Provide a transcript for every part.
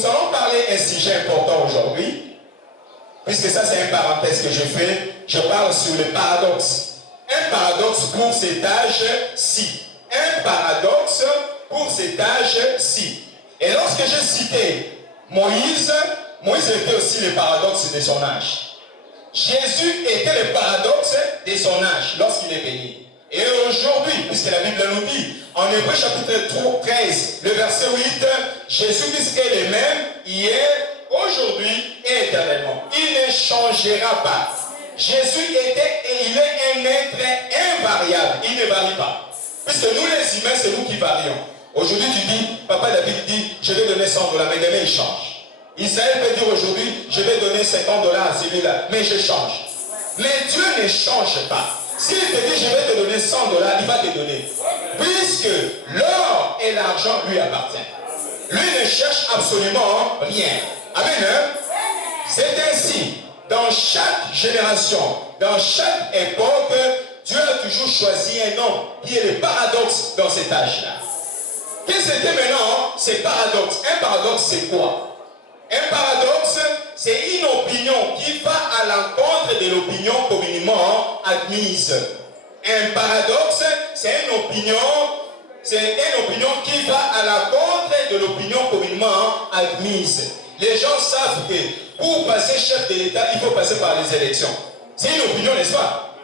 nous allons parler d'un sujet important aujourd'hui, puisque ça c'est une parenthèse que je fais, je parle sur le paradoxe. Un paradoxe pour cet âge-ci. Un paradoxe pour cet âge-ci. Et lorsque j'ai cité Moïse, Moïse était aussi le paradoxe de son âge. Jésus était le paradoxe de son âge lorsqu'il est venu. Et aujourd'hui, puisque la Bible nous dit, en Hébreu chapitre 13, le verset 8, Jésus-Christ est le même hier, aujourd'hui et éternellement. Il ne changera pas. Jésus était et il est un être invariable. Il ne varie pas. Puisque nous les humains, c'est nous qui varions. Aujourd'hui, tu dis, papa David dit, je vais donner 100 $, mais demain il change. Israël peut dire aujourd'hui, je vais donner 50 $ à celui-là, mais je change. Mais Dieu ne change pas. S'il te dit, je vais te donner 100 $, il va te donner. Puisque l'or et l'argent lui appartiennent. Lui ne cherche absolument rien. Amen. C'est ainsi. Dans chaque génération, dans chaque époque, Dieu a toujours choisi un homme qui est le paradoxe dans cet âge-là. Qu'est-ce que c'était maintenant ces paradoxes? Un paradoxe, c'est quoi? Un paradoxe, c'est une opinion qui va à l'encontre de l'opinion communément admise. Un paradoxe, c'est une opinion qui va à l'encontre de l'opinion communément admise. Les gens savent que pour passer chef de l'État, il faut passer par les élections. C'est une opinion, n'est-ce pas?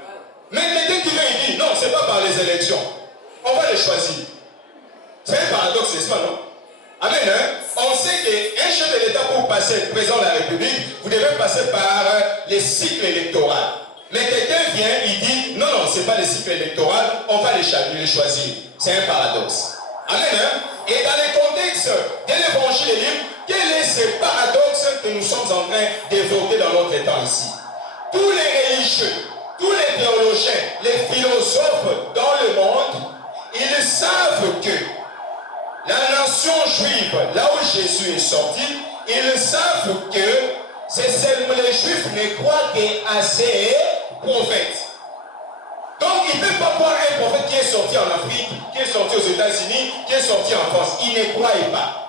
Mais quelqu'un qui vient et dit, non, ce n'est pas par les élections. On va les choisir. C'est un paradoxe, n'est-ce pas, non? Amen, hein? On sait qu'un chef de l'État, pour passer président de la République, vous devez passer par les cycles électoraux. Mais quelqu'un vient, il dit, non, non, ce n'est pas les cycles électoraux, on va les choisir. C'est un paradoxe. Amen, hein? Et dans le contexte de l'évangile libre, quel est ce paradoxe que nous sommes en train d'évoquer dans notre temps ici? Tous les religieux, tous les théologiens, les philosophes dans le monde, ils savent que la nation juive, là où Jésus est sorti, ils savent que c'est seulement les Juifs ne croient qu'à ces prophètes. Donc ils ne peuvent pas voir un prophète qui est sorti en Afrique, qui est sorti aux États-Unis, qui est sorti en France. Ils ne croient pas.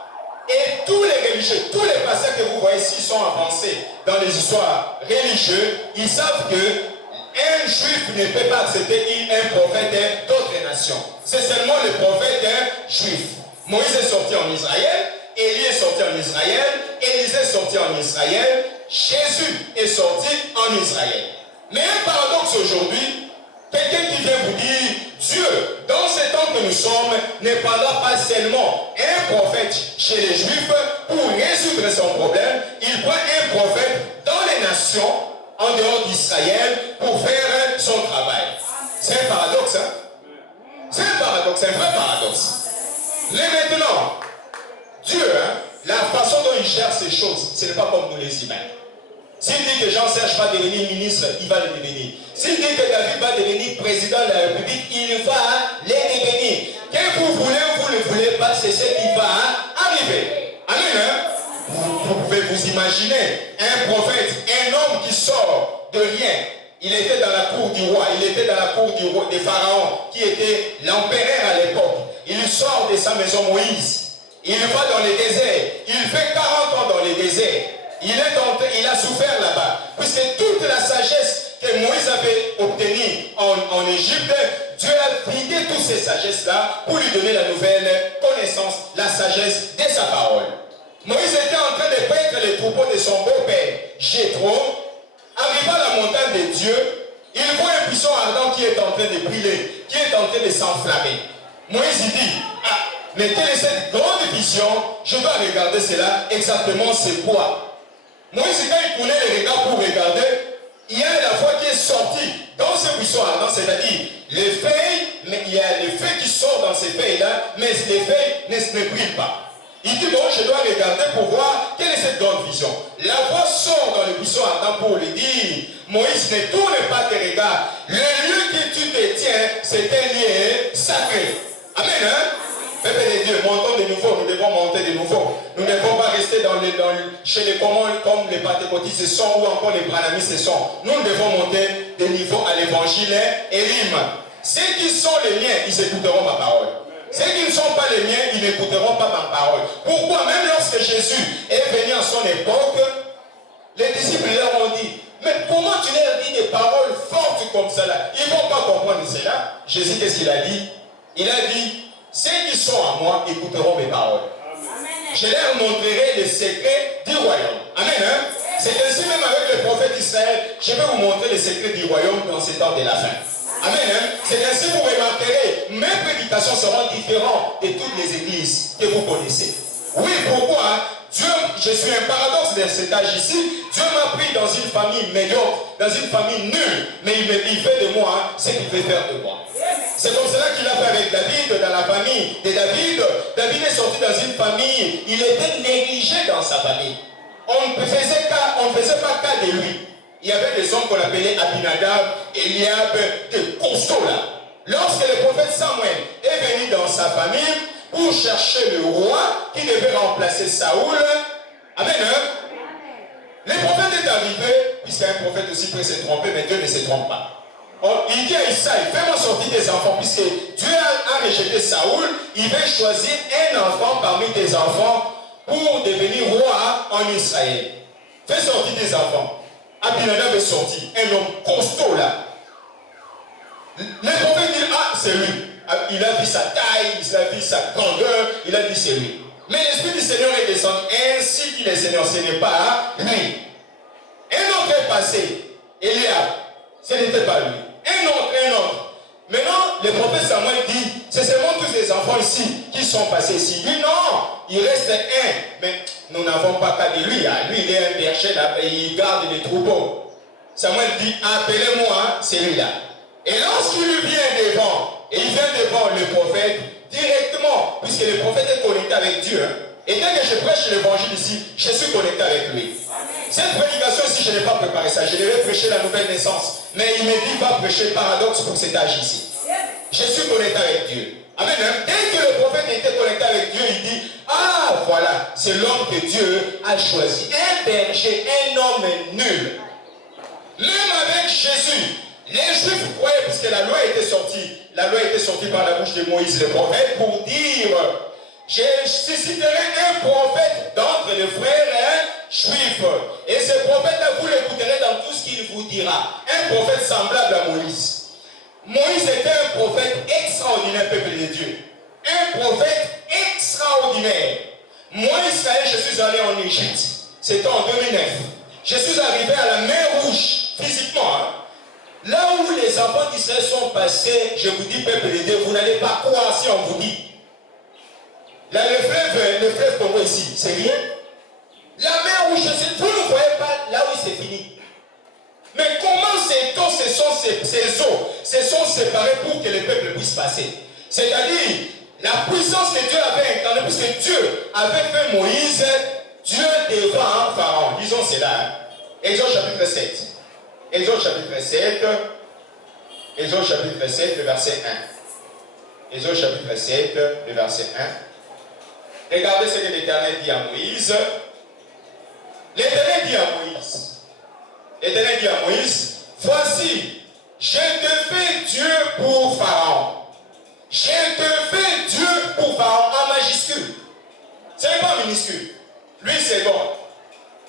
Et tous les religieux, tous les pasteurs que vous voyez ici sont avancés dans les histoires religieuses, ils savent que un juif ne peut pas accepter un prophète d'autres nations. C'est seulement le prophète juif. Moïse est sorti en Israël, Élie est sorti en Israël, Élisée est sorti en Israël, Jésus est sorti en Israël. Mais un paradoxe aujourd'hui, quelqu'un qui vient vous dire, Dieu, dans ce temps que nous sommes, ne prendra pas seulement un prophète chez les Juifs pour résoudre son problème, il prend un prophète dans les nations, en dehors d'Israël, pour faire son travail. C'est un paradoxe, hein? C'est un paradoxe, c'est un vrai paradoxe. Mais maintenant, Dieu, hein, la façon dont il gère ces choses, ce n'est pas comme nous les humains. S'il dit que Jean-Serge va devenir ministre, il va le devenir. S'il dit que David va devenir président de la République, il va le devenir. Que vous voulez ou vous ne voulez pas, c'est ce qui va arriver. Amen, hein? Vous pouvez vous imaginer un prophète, un homme qui sort de rien. Il était dans la cour du roi, il était dans la cour du roi, des pharaons, qui était l'empereur à l'époque. Il sort de sa maison Moïse. Il va dans le désert. Il fait 40 ans dans le désert. Il a souffert là-bas. Puisque toute la sagesse que Moïse avait obtenue en Égypte, Dieu a vidé toutes ces sagesses-là pour lui donner la nouvelle connaissance, la sagesse de sa parole. Moïse était en train de paître les troupeaux de son beau-père, Jéthro. Arriva à la montagne de Dieu, il voit un buisson ardent qui est en train de brûler, qui est en train de s'enflammer. Moïse dit, ah, mais quelle est cette grande vision? Je dois regarder cela, exactement c'est quoi? Moïse, quand il prenait les regards pour regarder, il y a la voix qui est sortie dans ce buisson ardent, c'est-à-dire les feuilles, mais il y a les feuilles qui sortent dans ces feuilles-là, mais les feuilles ne brillent pas. Il dit, bon, je dois regarder pour voir quelle est cette grande vision. La voix sort dans le buisson ardent pour lui dire, Moïse, ne tourne pas tes regards. Le lieu que tu te tiens, c'est un lieu sacré. Amen, hein? Peuple de Dieu, montons de nouveau, nous devons monter de nouveau. Nous ne devons pas rester chez les communs comme les pentecôtistes se sont ou encore les branhamistes se sont. Nous devons monter de niveau à l'évangile et rime. Ceux qui sont les miens, ils écouteront ma parole. Ceux qui ne sont pas les miens, ils n'écouteront pas ma parole. Pourquoi? Même lorsque Jésus est venu à son époque, les disciples leur ont dit, mais comment tu leur dis des paroles fortes comme cela? Ils ne vont pas comprendre cela. Jésus, qu'est-ce qu'il a dit? Il a dit, ceux qui sont à moi écouteront mes paroles. Amen. Je leur montrerai les secrets du royaume. Amen. Hein? C'est ainsi même avec le prophète Israël, je vais vous montrer les secrets du royaume dans ces temps de la fin. Amen. Hein? C'est ainsi que vous remarquerez, mes prédications seront différentes de toutes les églises que vous connaissez. Oui, pourquoi? Dieu, je suis un paradoxe de cet âge ici. Dieu m'a pris dans une famille médiocre, dans une famille nulle, mais il fait de moi ce qu'il veut faire de moi. C'est comme cela qu'il a fait avec David, dans la famille de David. David est sorti dans une famille, il était négligé dans sa famille. On ne faisait pas cas de lui. Il y avait des hommes qu'on appelait Abinadab, Eliab, des costauds là. Lorsque le prophète Samuel est venu dans sa famille pour chercher le roi qui devait remplacer Saoul, amen, hein? Le prophète est arrivé, puisqu'un prophète aussi peut se tromper, mais Dieu ne se trompe pas. Il dit à Isaïe, fais-moi sortir des enfants, puisque Dieu a rejeté Saoul, il va choisir un enfant parmi tes enfants pour devenir roi en Israël. Fais sortir des enfants. Abinadab est sorti, un homme costaud là. Le prophète dit, ah, c'est lui. Il a vu sa taille, il a vu sa grandeur, il a dit c'est lui. Mais l'Esprit du Seigneur est descendu, ainsi dit le Seigneur, ce n'est pas lui. Un autre est passé, Eliab, ce n'était pas lui. Un autre. Maintenant, le prophète Samuel dit, c'est seulement tous les enfants ici qui sont passés ici. Il dit non, il reste un, mais nous n'avons pas cas de lui. Lui, il est un berger là, et il garde les troupeaux. Samuel dit, appelez-moi celui-là. Et lorsqu'il vient devant, et il vient devant le prophète directement, puisque le prophète est connecté avec Dieu. Hein. Et dès que je prêche l'évangile ici, je suis connecté avec lui. Cette prédication ici, je n'ai pas préparé ça. Je devais prêcher la nouvelle naissance. Mais il me dit, va prêcher paradoxe pour cet âge ici. Je suis connecté avec Dieu. Amen. Dès que le prophète était connecté avec Dieu, il dit, ah voilà, c'est l'homme que Dieu a choisi. Un berger, un homme nul. Même avec Jésus, les Juifs croyaient, puisque la loi était sortie par la bouche de Moïse, le prophète, pour dire, je susciterai un prophète d'entre les frères juifs. Et ce prophète-là, vous l'écouterez dans tout ce qu'il vous dira. Un prophète semblable à Moïse. Moïse était un prophète extraordinaire, peuple de Dieu. Un prophète extraordinaire. Moi, Israël, je suis allé en Égypte. C'était en 2009. Je suis arrivé à la mer Rouge, physiquement. Hein. Là où les enfants d'Israël sont passés, je vous dis, peuple de Dieu, vous n'allez pas croire si on vous dit. Là, le fleuve Congo ici, c'est rien. La mer Rouge, vous ne voyez pas là où c'est fini. Mais comment ces eaux se sont séparées pour que les peuples puissent passer? C'est-à-dire, la puissance que Dieu avait incarnée, puisque Dieu avait fait Moïse, Dieu devant Pharaon. Disons cela. Hein. Exode chapitre 7. Exode chapitre 7. Exode chapitre 7, le verset 1. Exode chapitre 7, le verset 1. Regardez ce que l'Éternel dit à Moïse. L'Éternel dit à Moïse, voici, je te fais Dieu pour Pharaon. Je te fais Dieu pour Pharaon en majuscule. Ce n'est pas minuscule. Lui, c'est bon.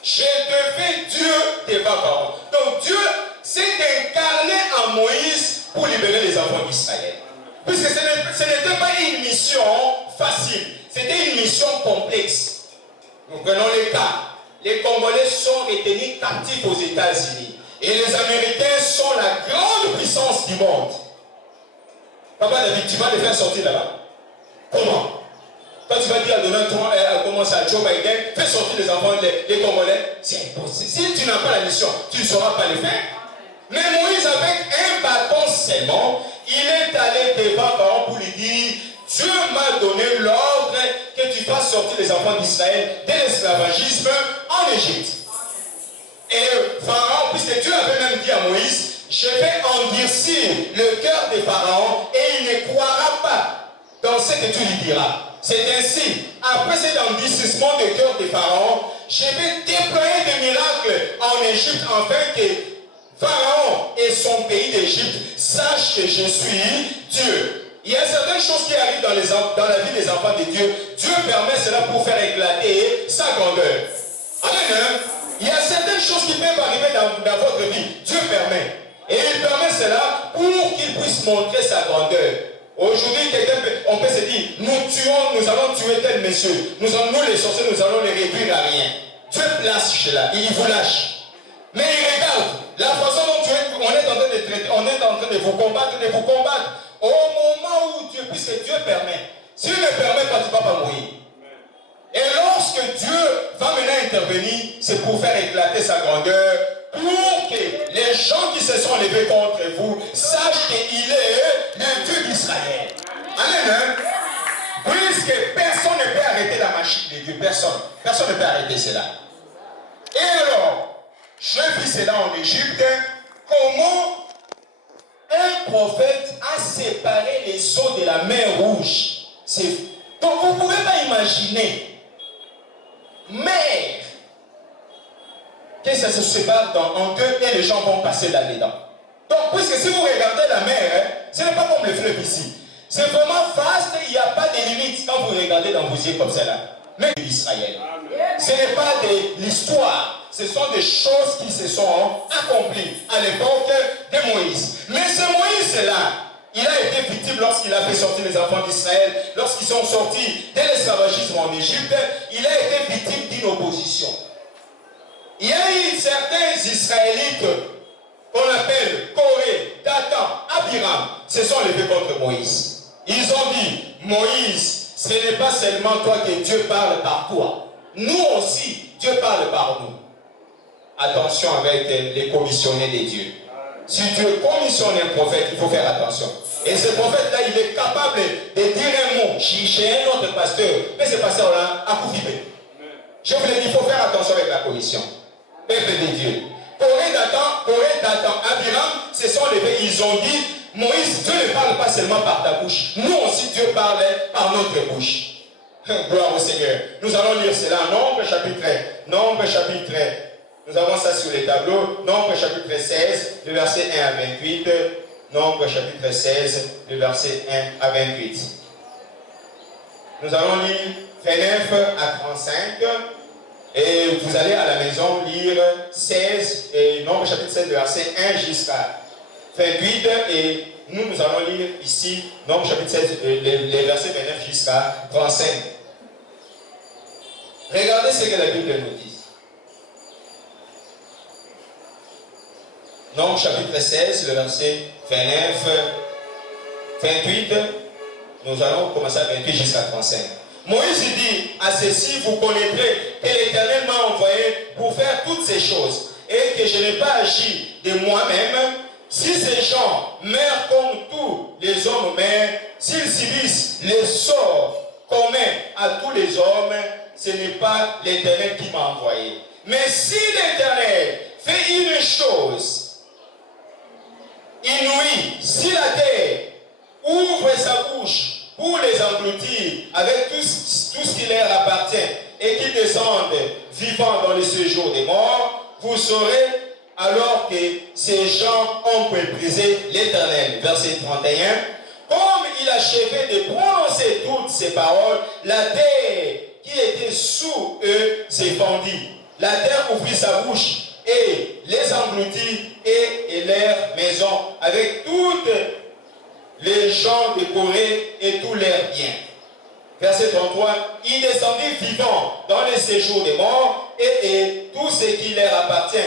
Je te fais Dieu devant Pharaon. Donc Dieu s'est incarné en Moïse pour libérer les enfants d'Israël. Puisque ce n'était pas une mission facile. C'était une mission complexe. Nous prenons les cas. Les Congolais sont retenus captifs aux États-Unis. Et les Américains sont la grande puissance du monde. Papa David, tu vas les faire sortir là-bas. Comment? Quand tu vas dire à Donald Trump, comment ça, Joe Biden, fais sortir les enfants, les Congolais, c'est impossible. Si tu n'as pas la mission, tu ne sauras pas les faire. Mais Moïse, avec un bâton seulement, il est allé devant Pharaon pour lui dire, Dieu m'a donné l'ordre que tu fasses sortir les enfants d'Israël de l'esclavagisme en Égypte. Et Pharaon, puisque Dieu avait même dit à Moïse, je vais endurcir le cœur de Pharaon et il ne croira pas dans ce que tu lui diras. C'est ainsi, après cet endurcissement du cœur de Pharaon, je vais déployer des miracles en Égypte afin que Pharaon et son pays d'Égypte sachent que je suis Dieu. Il y a certaines choses qui arrivent dans la vie des enfants de Dieu. Dieu permet cela pour faire éclater sa grandeur. Amen. Il y a certaines choses qui peuvent arriver dans votre vie. Dieu permet. Et il permet cela pour qu'il puisse montrer sa grandeur. Aujourd'hui, on peut se dire, nous allons tuer tel monsieur. Nous les sorciers, nous allons les réduire à rien. Dieu place cela, il vous lâche. Mais il regarde, la façon dont on est en train de traiter, on est en train de vous combattre. Au moment où Dieu, puisque Dieu permet, s'il ne permet pas, tu ne vas pas mourir. Et lorsque Dieu va maintenant intervenir, c'est pour faire éclater sa grandeur, pour que les gens qui se sont levés contre vous sachent qu'il est le Dieu d'Israël. Amen. Puisque personne ne peut arrêter la machine de Dieu. Personne. Personne ne peut arrêter cela. Et alors, je vis cela en Égypte. Comment un prophète a séparé les eaux de la mer Rouge. Donc vous ne pouvez pas imaginer. Mer, que ça se sépare en deux et les gens vont passer là-dedans. Donc, puisque si vous regardez la mer, ce n'est pas comme le fleuve ici. C'est vraiment vaste, il n'y a pas de limite quand vous regardez dans vos yeux comme cela. Mais d'Israël. Ce n'est pas de l'histoire, ce sont des choses qui se sont accomplies à l'époque de Moïse. Mais ce Moïse-là, il a été victime lorsqu'il a fait sortir les enfants d'Israël, lorsqu'ils sont sortis de l'esclavagisme en Égypte, il a été victime d'une opposition. Il y a eu certains Israélites qu'on appelle Corée, Dathan, Abiram, se sont levés contre Moïse. Ils ont dit, Moïse, ce n'est pas seulement toi que Dieu parle par toi. Nous aussi, Dieu parle par nous. Attention avec les commissionnés de Dieu. Si Dieu commissionne un prophète, il faut faire attention. Et ce prophète-là, il est capable de dire un mot chez un autre pasteur. Mais ce pasteur-là a coupé. Je vous l'ai dit, il faut faire attention avec la commission. Peuple de Dieu. Corée, Dathan, Abiram se sont levés, ils ont dit, Moïse, Dieu ne parle pas seulement par ta bouche. Nous aussi, Dieu parle par notre bouche. Gloire au Seigneur. Nous allons lire cela en Nombre chapitre. Nous avons ça sur les tableaux. Nombre chapitre 16, le verset 1 à 28. Nombre chapitre 16, le verset 1 à 28. Nous allons lire 29 à 35. Et vous allez à la maison lire 16, et Nombre chapitre 16, le verset 1 jusqu'à 28. Et nous allons lire ici Nombre chapitre 16, les versets 29 jusqu'à 35. Regardez ce que la Bible nous dit. Nombre chapitre 16, le verset 29, 28. Nous allons commencer à 28 jusqu'à 35. Moïse dit, à ceci vous connaîtrez que l'Éternel m'a envoyé pour faire toutes ces choses et que je n'ai pas agi de moi-même. Si ces gens meurent comme tous les hommes meurent, s'ils subissent les sorts communs à tous les hommes, ce n'est pas l'Éternel qui m'a envoyé. Mais si l'Éternel fait une chose inouïe, si la terre ouvre sa bouche pour les engloutir avec tout ce qui leur appartient et qu'ils descendent vivants dans le séjour des morts, vous saurez alors que ces gens ont méprisé l'Éternel. Verset 31. Comme il achevait de prononcer toutes ces paroles, la terre qui était sous eux s'éfendit. La terre ouvrit sa bouche et les engloutit et leurs maisons avec toutes les gens de Corée et tous leurs biens. Verset 33. Ils descendirent vivants dans les séjours des morts et tout ce qui leur appartient.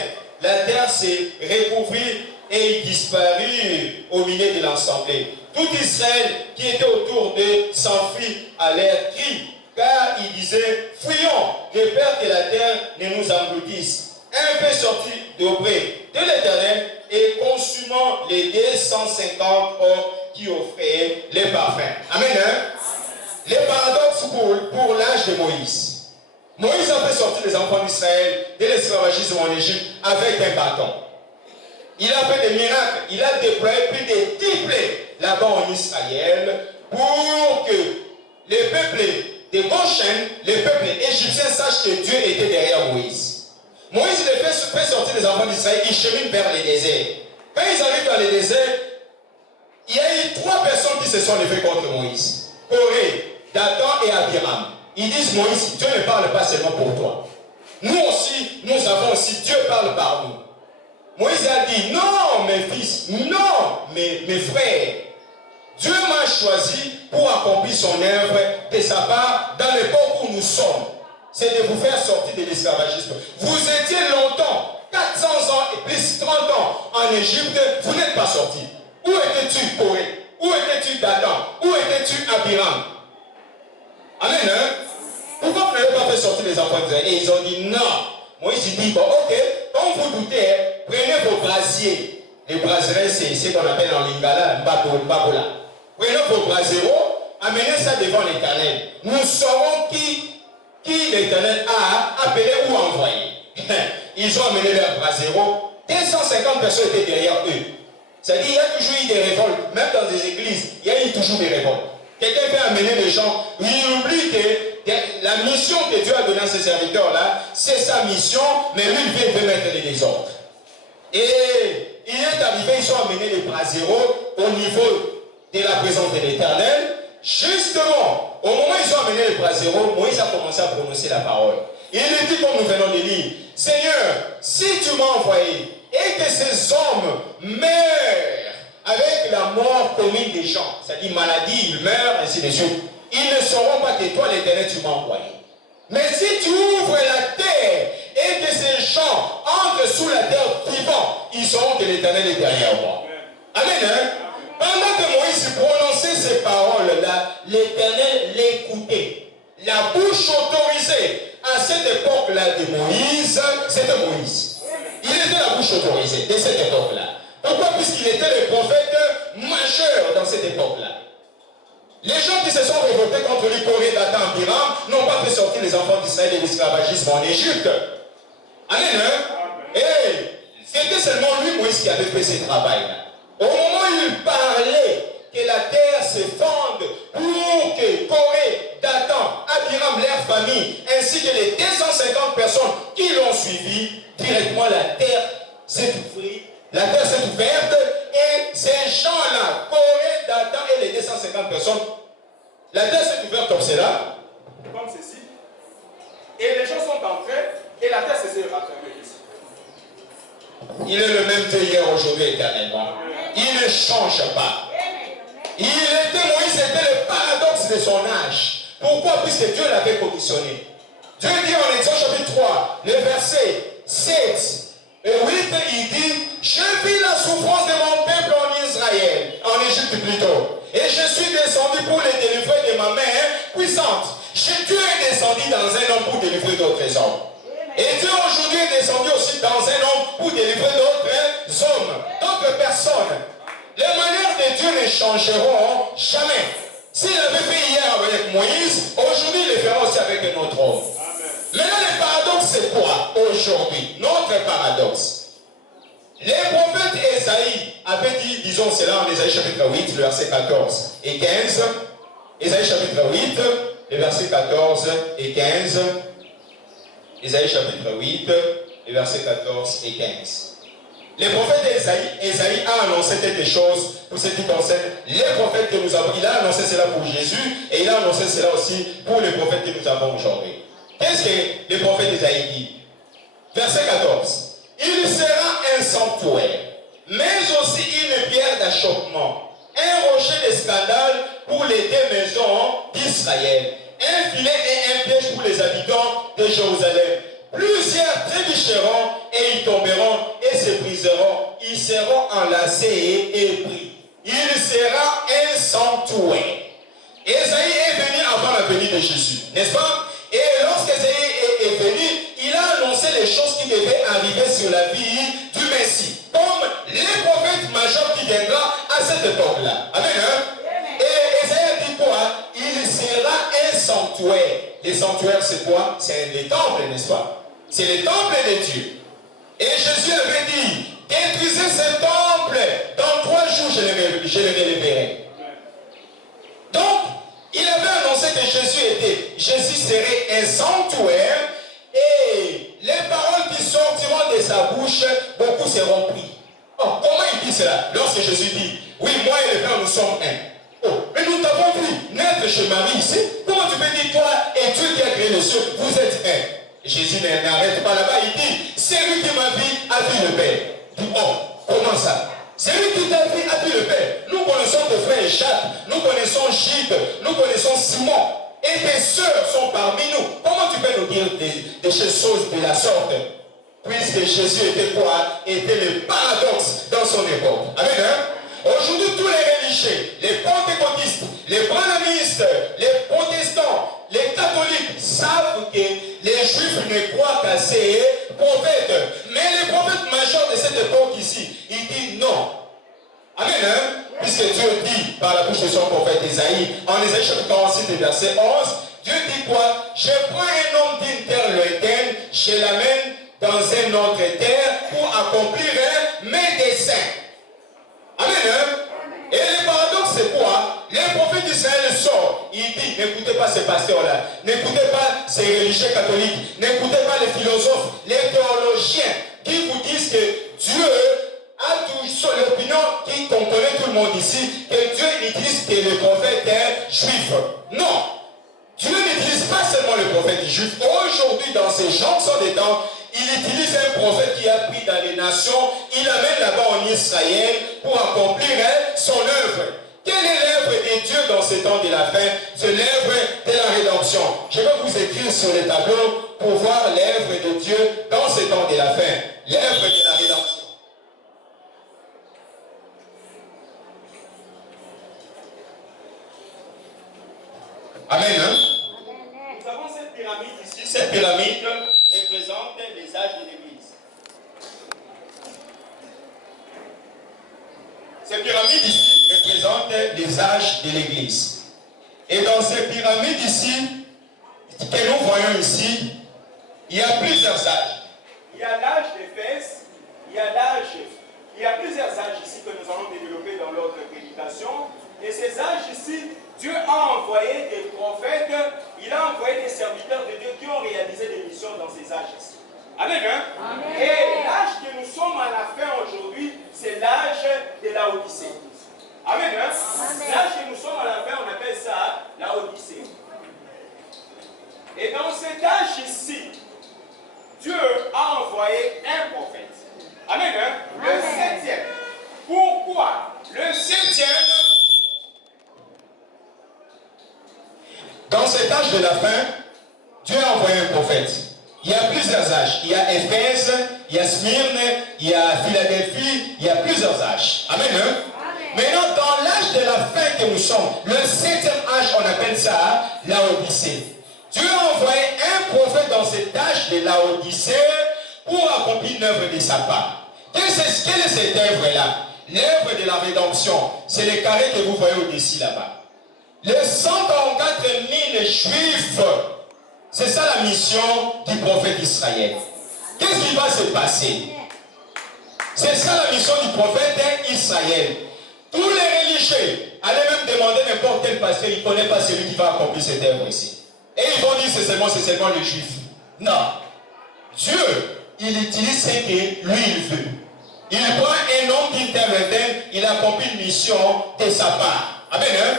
La terre s'est recouvrit et ils disparurent au milieu de l'assemblée. Tout Israël qui était autour d'eux s'enfuit à leur cri, car ils disaient, fuyons de peur que la terre ne nous engloutisse. Un peu sorti d'auprès de l'Éternel et consumant les 250 hommes qui offraient les parfums. Amen. Les paradoxes pour l'âge de Moïse. Moïse a fait sortir les enfants d'Israël de l'esclavagisme en Égypte avec un bâton. Il a fait des miracles. Il a déployé plus de 10 plaies là-bas en Israël pour que les peuples de Goshen, les peuples égyptiens sachent que Dieu était derrière Moïse. Moïse les fait sortir les enfants d'Israël, ils cheminent vers le désert. Quand ils arrivent dans le désert, Il y a eu 3 personnes qui se sont levées contre Moïse. Corée, Dathan et Abiram. Ils disent, Moïse, Dieu ne parle pas seulement pour toi. Nous aussi, nous avons aussi, Dieu parle par nous. Moïse a dit, non mes fils, non mes frères. Dieu m'a choisi pour accomplir son œuvre de sa part dans l'époque où nous sommes. C'est de vous faire sortir de l'esclavagisme. Vous étiez longtemps, 400 ans et plus 30 ans en Égypte, vous n'êtes pas sortis. Où étais-tu, Corée? Où étais-tu, Dathan? Où étais-tu, Abiram? Amen, hein? Pourquoi vous n'avez pas fait sortir les enfants d'Israël? Et ils ont dit non. Moïse dit, bon, ok, comme vous doutez, prenez vos brasiers. Les brasiers, c'est ce qu'on appelle en lingala, Mbabola. Prenez vos braseros, amenez ça devant l'Éternel. Nous saurons qui l'Éternel a appelé ou envoyé. Ils ont amené leurs braseros. 250 personnes étaient derrière eux. C'est-à-dire qu'il y a toujours eu des révoltes. Même dans des églises, il y a eu toujours des révoltes. Quelqu'un peut amener les gens. Il oublie que la mission que Dieu a donnée à ces serviteurs-là, c'est sa mission, mais lui, il veut mettre les désordres. Et il est arrivé, ils ont amené les braseros au niveau de la présence de l'Éternel. Justement, au moment où ils ont amené les braseros, Moïse a commencé à prononcer la parole. Il lui dit, comme nous venons de lire, Seigneur, si tu m'as envoyé et que ces hommes meurent avec la mort commune des gens, c'est-à-dire maladie, ils meurent, ainsi de suite, ils ne sauront pas que toi, l'Éternel, tu m'as envoyé. Mais si tu ouvres la terre et que ces gens entrent sous la terre vivants, ils sauront que l'Éternel est derrière moi. Amen, hein? Pendant que Moïse prononçait ces paroles-là, l'Éternel l'écoutait. La bouche autorisée à cette époque-là de Moïse, c'était Moïse. Il était la bouche autorisée de cette époque-là. Pourquoi? Puisqu'il était le prophète majeur dans cette époque-là. Les gens qui se sont révoltés contre lui, Corée, Dathan, Abiram, n'ont pas fait sortir les enfants d'Israël de l'esclavagisme en Égypte. Amen, hein? Et c'était seulement lui, Moïse, qui avait fait ce travail-là. Au moment où il parlait que la terre se fende pour que Corée, Dathan, Abiram, leur famille, ainsi que les 250 personnes qui l'ont suivi, directement la terre s'est ouverte. La terre s'est ouverte et ces gens-là, Corée, Dathan et les 250 personnes, la terre s'est ouverte comme cela, comme ceci, et les gens sont entrés et la terre s'est refermée ici. Il est le même Dieu hier, aujourd'hui, éternellement. Il ne change pas. Moïse était le paradoxe de son âge. Pourquoi? Puisque Dieu l'avait commissionné. Dieu dit en Exode chapitre 3, le verset 7 et 8, il dit, je vis la souffrance de mon peuple en Israël, en Égypte plutôt, et je suis descendu pour les délivrer de ma main puissante. Dieu est descendu dans un homme pour délivrer d'autres hommes. Et Dieu aujourd'hui est descendu aussi dans un homme pour délivrer d'autres hommes, d'autres personnes. Les manières de Dieu ne changeront jamais. S'il avait fait hier avec Moïse, aujourd'hui il le fera aussi avec un autre homme. Maintenant le paradoxe c'est quoi aujourd'hui? Notre paradoxe. Les prophètes Ésaïe avaient dit, disons cela en Ésaïe chapitre 8, le verset 14 et 15. Ésaïe chapitre 8, le verset 14 et 15. Ésaïe chapitre 8, les versets 14 et 15. Les prophètes Ésaïe a annoncé quelque chose pour ce qui concerne les prophètes que nous avons. Il a annoncé cela pour Jésus et il a annoncé cela aussi pour les prophètes que nous avons aujourd'hui. Qu'est-ce que les prophètes Ésaïe dit? Verset 14. Il sera un sanctuaire, mais aussi une pierre d'achoppement, un rocher de scandale pour les deux maisons d'Israël, un filet et un piège pour les habitants de Jérusalem. Plusieurs trébucheront et ils tomberont et se briseront. Ils seront enlacés et pris. Il sera un sanctuaire. Ésaïe est venu avant la venue de Jésus, n'est-ce pas? Et lorsqu'Ésaïe est venu, il a annoncé les choses qui devaient arriver sur la vie du Messie, comme les prophètes majeurs qui viendront à cette époque-là. Amen, hein? Et Ésaïe dit quoi? Il sera un sanctuaire. Les sanctuaires, c'est quoi? C'est les temples, n'est-ce pas? C'est les temples de Dieu. Et Jésus avait dit, détruisez ce temple, dans 3 jours je le libérerai. Donc, il avait annoncé que Jésus serait un sanctuaire, et les paroles qui sortiront de sa bouche, beaucoup seront pris. Oh, comment il dit cela? Lorsque Jésus dit, oui, moi et le Père, nous sommes un. Oh, mais nous t'avons vu naître chez Marie ici. Comment tu peux dire, toi et Dieu qui a créé le ciel, vous êtes un? Jésus n'arrête pas là-bas, il dit, c'est lui qui m'a vu, a vu le Père. Il dit, oh, comment ça? C'est lui qui t'a vu, a vu le Père. Nous connaissons tes frères Jacques, nous connaissons Gilles, nous connaissons Simon. Et tes sœurs sont parmi nous. Comment tu peux nous dire des choses de la sorte? Puisque Jésus était quoi? Était le paradoxe dans son époque. Amen. Hein? Aujourd'hui, tous les religieux, les pentecôtistes, les branhamistes, les protestants, les catholiques savent que les juifs ne croient qu'à ces prophètes. Mais les prophètes majeurs de cette époque ici, ils disent non. Amen. Hein? Puisque Dieu dit par la bouche de son prophète Isaïe, en Isaïe chapitre 46, verset 11, Dieu dit quoi? Je prends un homme d'une terre lointaine, je l'amène dans une autre terre pour accomplir mes desseins. Amen. Hein? Et le paradoxe, c'est quoi? Les prophètes d'Israël sortent. Il dit, n'écoutez pas ces pasteurs-là. N'écoutez pas ces religieux catholiques. N'écoutez pas les philosophes, les théologiens qui vous disent que Dieu a toujours l'opinion qu'on connaît tout le monde ici, que Dieu n'utilise que les prophètes juifs. Non. Dieu n'utilise pas seulement les prophètes juifs. Aujourd'hui, dans ces gens sont des temps, il utilise un prophète qui a pris dans les nations, il l'amène là-bas en Israël pour accomplir son œuvre. Quelle est l'œuvre de Dieu dans ces temps de la fin? C'est l'œuvre de la rédemption. Je vais vous écrire sur les tableaux pour voir l'œuvre de Dieu dans ces temps de la fin. L'œuvre de la rédemption. Amen. Hein? Nous avons cette pyramide ici. Cette pyramide représente les âges de l'Église. Cette pyramide ici représente les âges de l'Église. Et dans cette pyramide ici, que nous voyons ici, il y a plusieurs âges. Il y a l'âge d'Éphèse, il y a plusieurs âges ici que nous allons développer dans notre prédication. Et ces âges ici, Dieu a envoyé des prophètes, il a envoyé des serviteurs de Dieu qui ont réalisé des missions dans ces âges ici. Amen, hein? Amen. Et l'âge que nous sommes à la fin aujourd'hui, c'est l'âge de la Odyssée. Amen, hein? L'âge que nous sommes à la fin, on appelle ça la Odyssée. Et dans cet âge ici, Dieu a envoyé un prophète. Amen, hein? Le septième. Pourquoi? Le septième. Dans cet âge de la fin, Dieu a envoyé un prophète. Il y a plusieurs âges. Il y a Éphèse, il y a Smyrne, il y a Philadelphie, il y a plusieurs âges. Amen. Hein? Amen. Maintenant, dans l'âge de la fin que nous sommes, le septième âge, on appelle ça la Odyssée. Dieu a envoyé un prophète dans cet âge de la Odyssée pour accomplir l'œuvre de sa part. Quelle est cette œuvre-là? L'œuvre de la rédemption. C'est le carré que vous voyez au-dessus là-bas. Les 144 000 juifs, c'est ça la mission du prophète Israël. Qu'est-ce qui va se passer? C'est ça la mission du prophète Israël. Tous les religieux allaient même demander n'importe quel pasteur, il ne connaît pas celui qui va accomplir cette œuvre ici. Et ils vont dire c'est seulement les juifs. Non. Dieu, il utilise ce que lui il veut. Il prend un homme d'une terre lointaine, il accomplit une mission de sa part. Amen. Hein?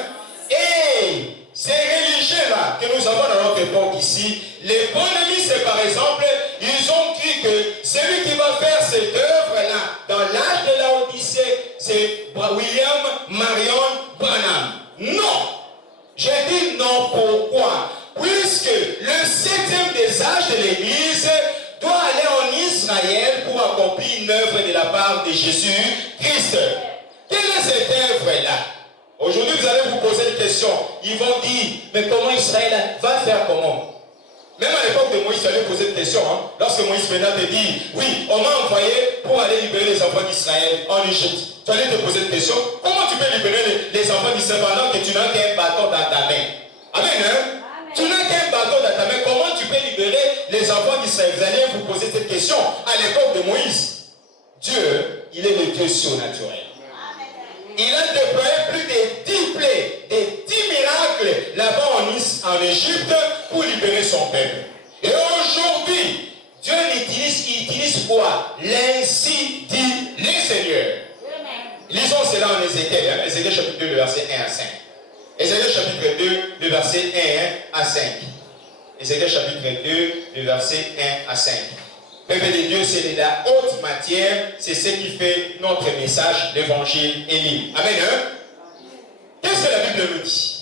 Et ces religieux-là que nous avons dans notre époque ici, les branhamistes par exemple, ils ont dit que celui qui va faire cette œuvre-là dans l'âge de la Odyssée, c'est William Marion Branham. Non! J'ai dit non, pourquoi? Puisque le septième des âges de l'Église doit aller en Israël pour accomplir une œuvre de la part de Jésus-Christ. Quelle est cette œuvre-là? Aujourd'hui, vous allez vous poser une question. Ils vont dire, mais comment Israël va faire comment? Même à l'époque de Moïse, tu allais poser une question. Hein? Lorsque Moïse maintenant te dit, oui, on m'a envoyé pour aller libérer les enfants d'Israël en Égypte. Tu allais te poser une question. Comment tu peux libérer les enfants d'Israël pendant que tu n'as qu'un bâton dans ta main? Amen, hein? Amen. Tu n'as qu'un bâton dans ta main. Comment tu peux libérer les enfants d'Israël? Vous allez vous poser cette question. À l'époque de Moïse, Dieu, il est le Dieu surnaturel. Il a déployé plus de 10 plaies, de 10 miracles là-bas en Égypte pour libérer son peuple. Et aujourd'hui, Dieu utilise quoi? L'insi dit les seigneurs. Lisons cela en Ézéchiel, Ézéchiel chapitre 2, le verset 1 à 5. Ézéchiel chapitre 2, le verset 1 à 5. Ézéchiel chapitre 2, le verset 1 à 5. Peuple de Dieu, c'est de la haute matière, c'est ce qui fait notre message, l'évangile est libre. Amen. Hein? Qu'est-ce que la Bible nous dit?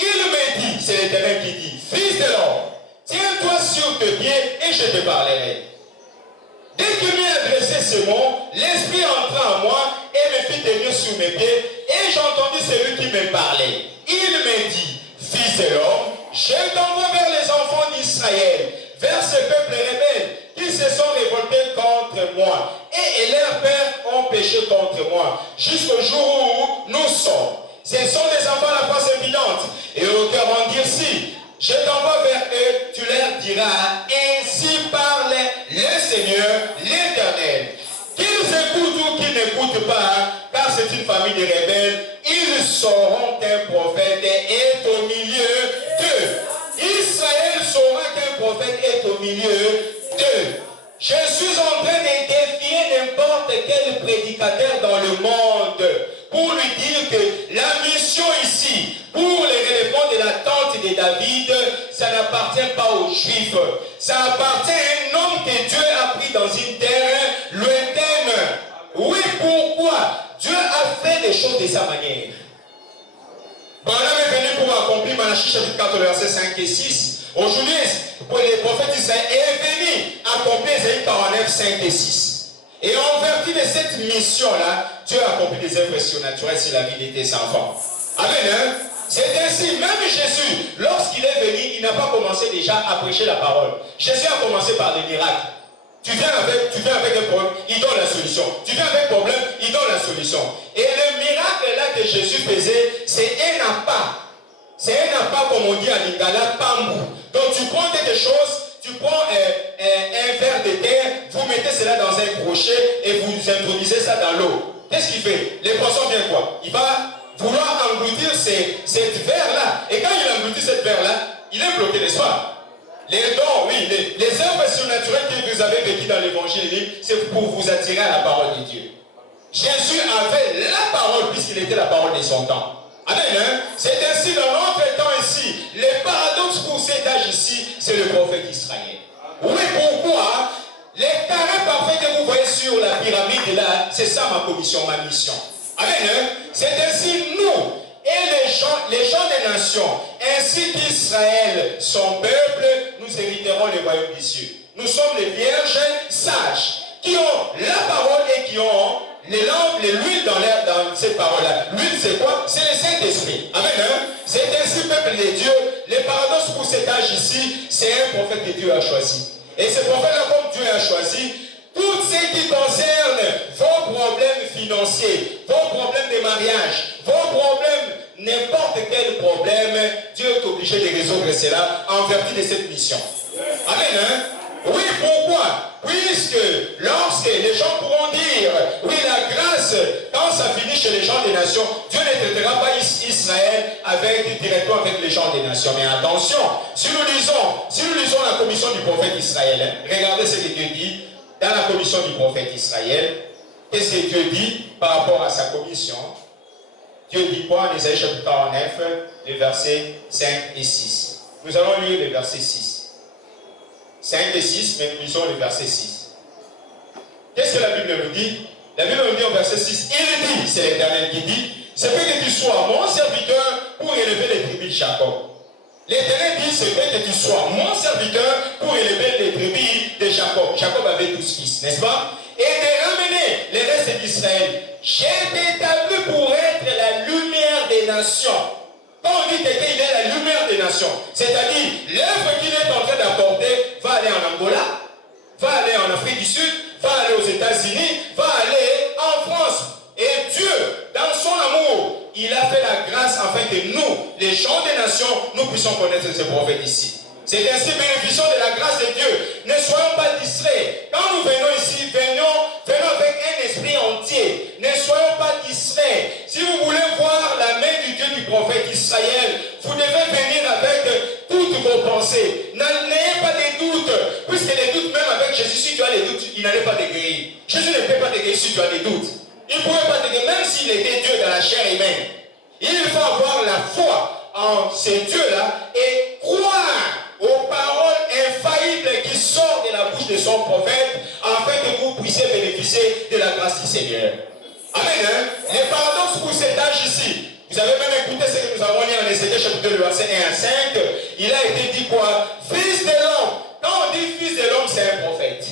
Il me dit, c'est l'Éternel qui dit, fils de l'homme, tiens-toi sur tes pieds et je te parlerai. Dès qu'il m'eut adressé ce mot, l'Esprit entra en moi et me fit tenir sur mes pieds et j'entendis celui qui me parlait. Il me dit, fils de l'homme, je t'envoie vers les enfants d'Israël, vers ce peuple rebelle qui se sont révoltés contre moi et leurs pères ont péché contre moi jusqu'au jour où nous sommes. Ce sont des enfants à la face évidente et au cœur endurci. Je t'envoie vers eux, tu leur diras, ainsi parle le Seigneur, l'Éternel. Qu'ils écoutent ou qu'ils n'écoutent pas, car c'est une famille de rebelles, ils sauront qu'un prophète est au milieu d'eux. Israël saura qu'un prophète est au milieu d'eux. Je suis en train de défier n'importe quel prédicateur dans le monde pour lui dire que la mission ici, pour les relèvements de la tente de David, ça n'appartient pas aux Juifs. Ça appartient à un homme que Dieu a pris dans une terre lointaine. Oui, pourquoi? Dieu a fait les choses de sa manière. Balaam est venu pour accomplir Malachie chapitre 4, versets 5 et 6. Aujourd'hui, pour les prophètes d'Israël est venu accomplir Ésaïe 49, 5 et 6. Et en vertu de cette mission-là, Dieu a accompli des œuvres surnaturelles sur la vie de tes enfants. Amen. Hein? C'est ainsi, même Jésus, lorsqu'il est venu, il n'a pas commencé déjà à prêcher la parole. Jésus a commencé par des miracles. Tu viens avec un problème, il donne la solution. Tu viens avec un problème, il donne la solution. Et le miracle là que Jésus faisait, c'est un appât. C'est un appât comme on dit en lingala, pambou. Donc tu prends quelque chose, tu prends un verre de terre, vous mettez cela dans un crochet et vous introduisez ça dans l'eau. Qu'est-ce qu'il fait? Les poissons viennent quoi? Il va vouloir engloutir cette verre-là. Et quand il engloutit cette verre-là, il est bloqué, n'est-ce pas? Les dons, oui, les œuvres surnaturelles que vous avez vécues dans l'évangile, c'est pour vous attirer à la parole de Dieu. Jésus avait la parole puisqu'il était la parole de son temps. Amen. Hein? C'est ainsi dans notre temps ici. Le paradoxe pour cet âge ici, c'est le prophète Israël. Oui, pourquoi? Les carrés parfaits que vous voyez sur la pyramide là, c'est ça ma commission, ma mission. Amen. Hein? C'est ainsi nous et les gens des nations, ainsi qu'Israël, son peuple, nous hériterons le royaume des cieux. Nous sommes les vierges sages qui ont la parole et qui ont les lampes, l'huile dans cette parole-là. L'huile, c'est quoi? C'est le Saint-Esprit. Amen. Hein? C'est ainsi, peuple de Dieu. Le paradoxe pour cet âge ici, c'est un prophète que Dieu a choisi. Et ce prophète-là, comme Dieu a choisi, tout ce qui concerne vos problèmes financiers, vos problèmes de mariage, vos problèmes, n'importe quel problème, Dieu est obligé de résoudre cela en vertu de cette mission. Amen. Hein? Oui, pourquoi? Puisque lorsque les gens pourront dire, oui, la grâce, quand ça finit chez les gens des nations, Dieu ne traitera pas Israël directement avec les gens des nations. Mais attention, si nous lisons la commission du prophète Israël, regardez ce que Dieu dit dans la commission du prophète Israël. Qu'est-ce que Dieu dit par rapport à sa commission? Dieu dit quoi en Ésaïe chapitre 49, les versets 5 et 6. Nous allons lire le verset 6. 5 et 6, mais nous lisons le verset 6. Qu'est-ce que la Bible nous dit? La Bible nous dit au verset 6, il dit, c'est l'Éternel qui dit, c'est que tu sois mon serviteur pour élever les tribus de Jacob. L'Éternel dit, c'est que tu sois mon serviteur pour élever les tribus de Jacob. Jacob avait 12 fils, n'est-ce pas? Et de ramener les restes d'Israël. J'ai été établi pour être la lumière des nations. Quand on dit qu'il est la lumière des nations, c'est-à-dire l'œuvre qu'il est en train d'apporter va aller en Angola, va aller en Afrique du Sud, va aller aux États-Unis, va aller en France. Et Dieu, dans son amour, il a fait la grâce afin que nous, les gens des nations, nous puissions connaître ce prophète ici. C'est ainsi bénéficiant de la grâce de Dieu. Ne soyons pas distraits. Quand nous venons ici, venons avec un esprit entier. Ne soyons pas distraits. Si vous voulez voir la main du Dieu du prophète Israël, vous devez venir avec toutes vos pensées. N'ayez pas de doutes. Puisque les doutes, même avec Jésus, si tu as les doutes, il n'allait pas te guérir. Jésus ne peut pas te guérir. si tu as des doutes. Il ne pouvait pas te dire, même s'il était Dieu dans la chair humaine, il faut avoir la foi en ces dieux-là et croire aux paroles infaillibles qui sortent de la bouche de son prophète afin que vous puissiez bénéficier de la grâce du Seigneur. Amen. Hein? Les paradoxes pour cet âge ici. Vous avez même écouté ce que nous avons lu en Ézéchiel chapitre 2, verset 1 à 5. Il a été dit quoi? Fils de l'homme. Quand on dit fils de l'homme, c'est un prophète.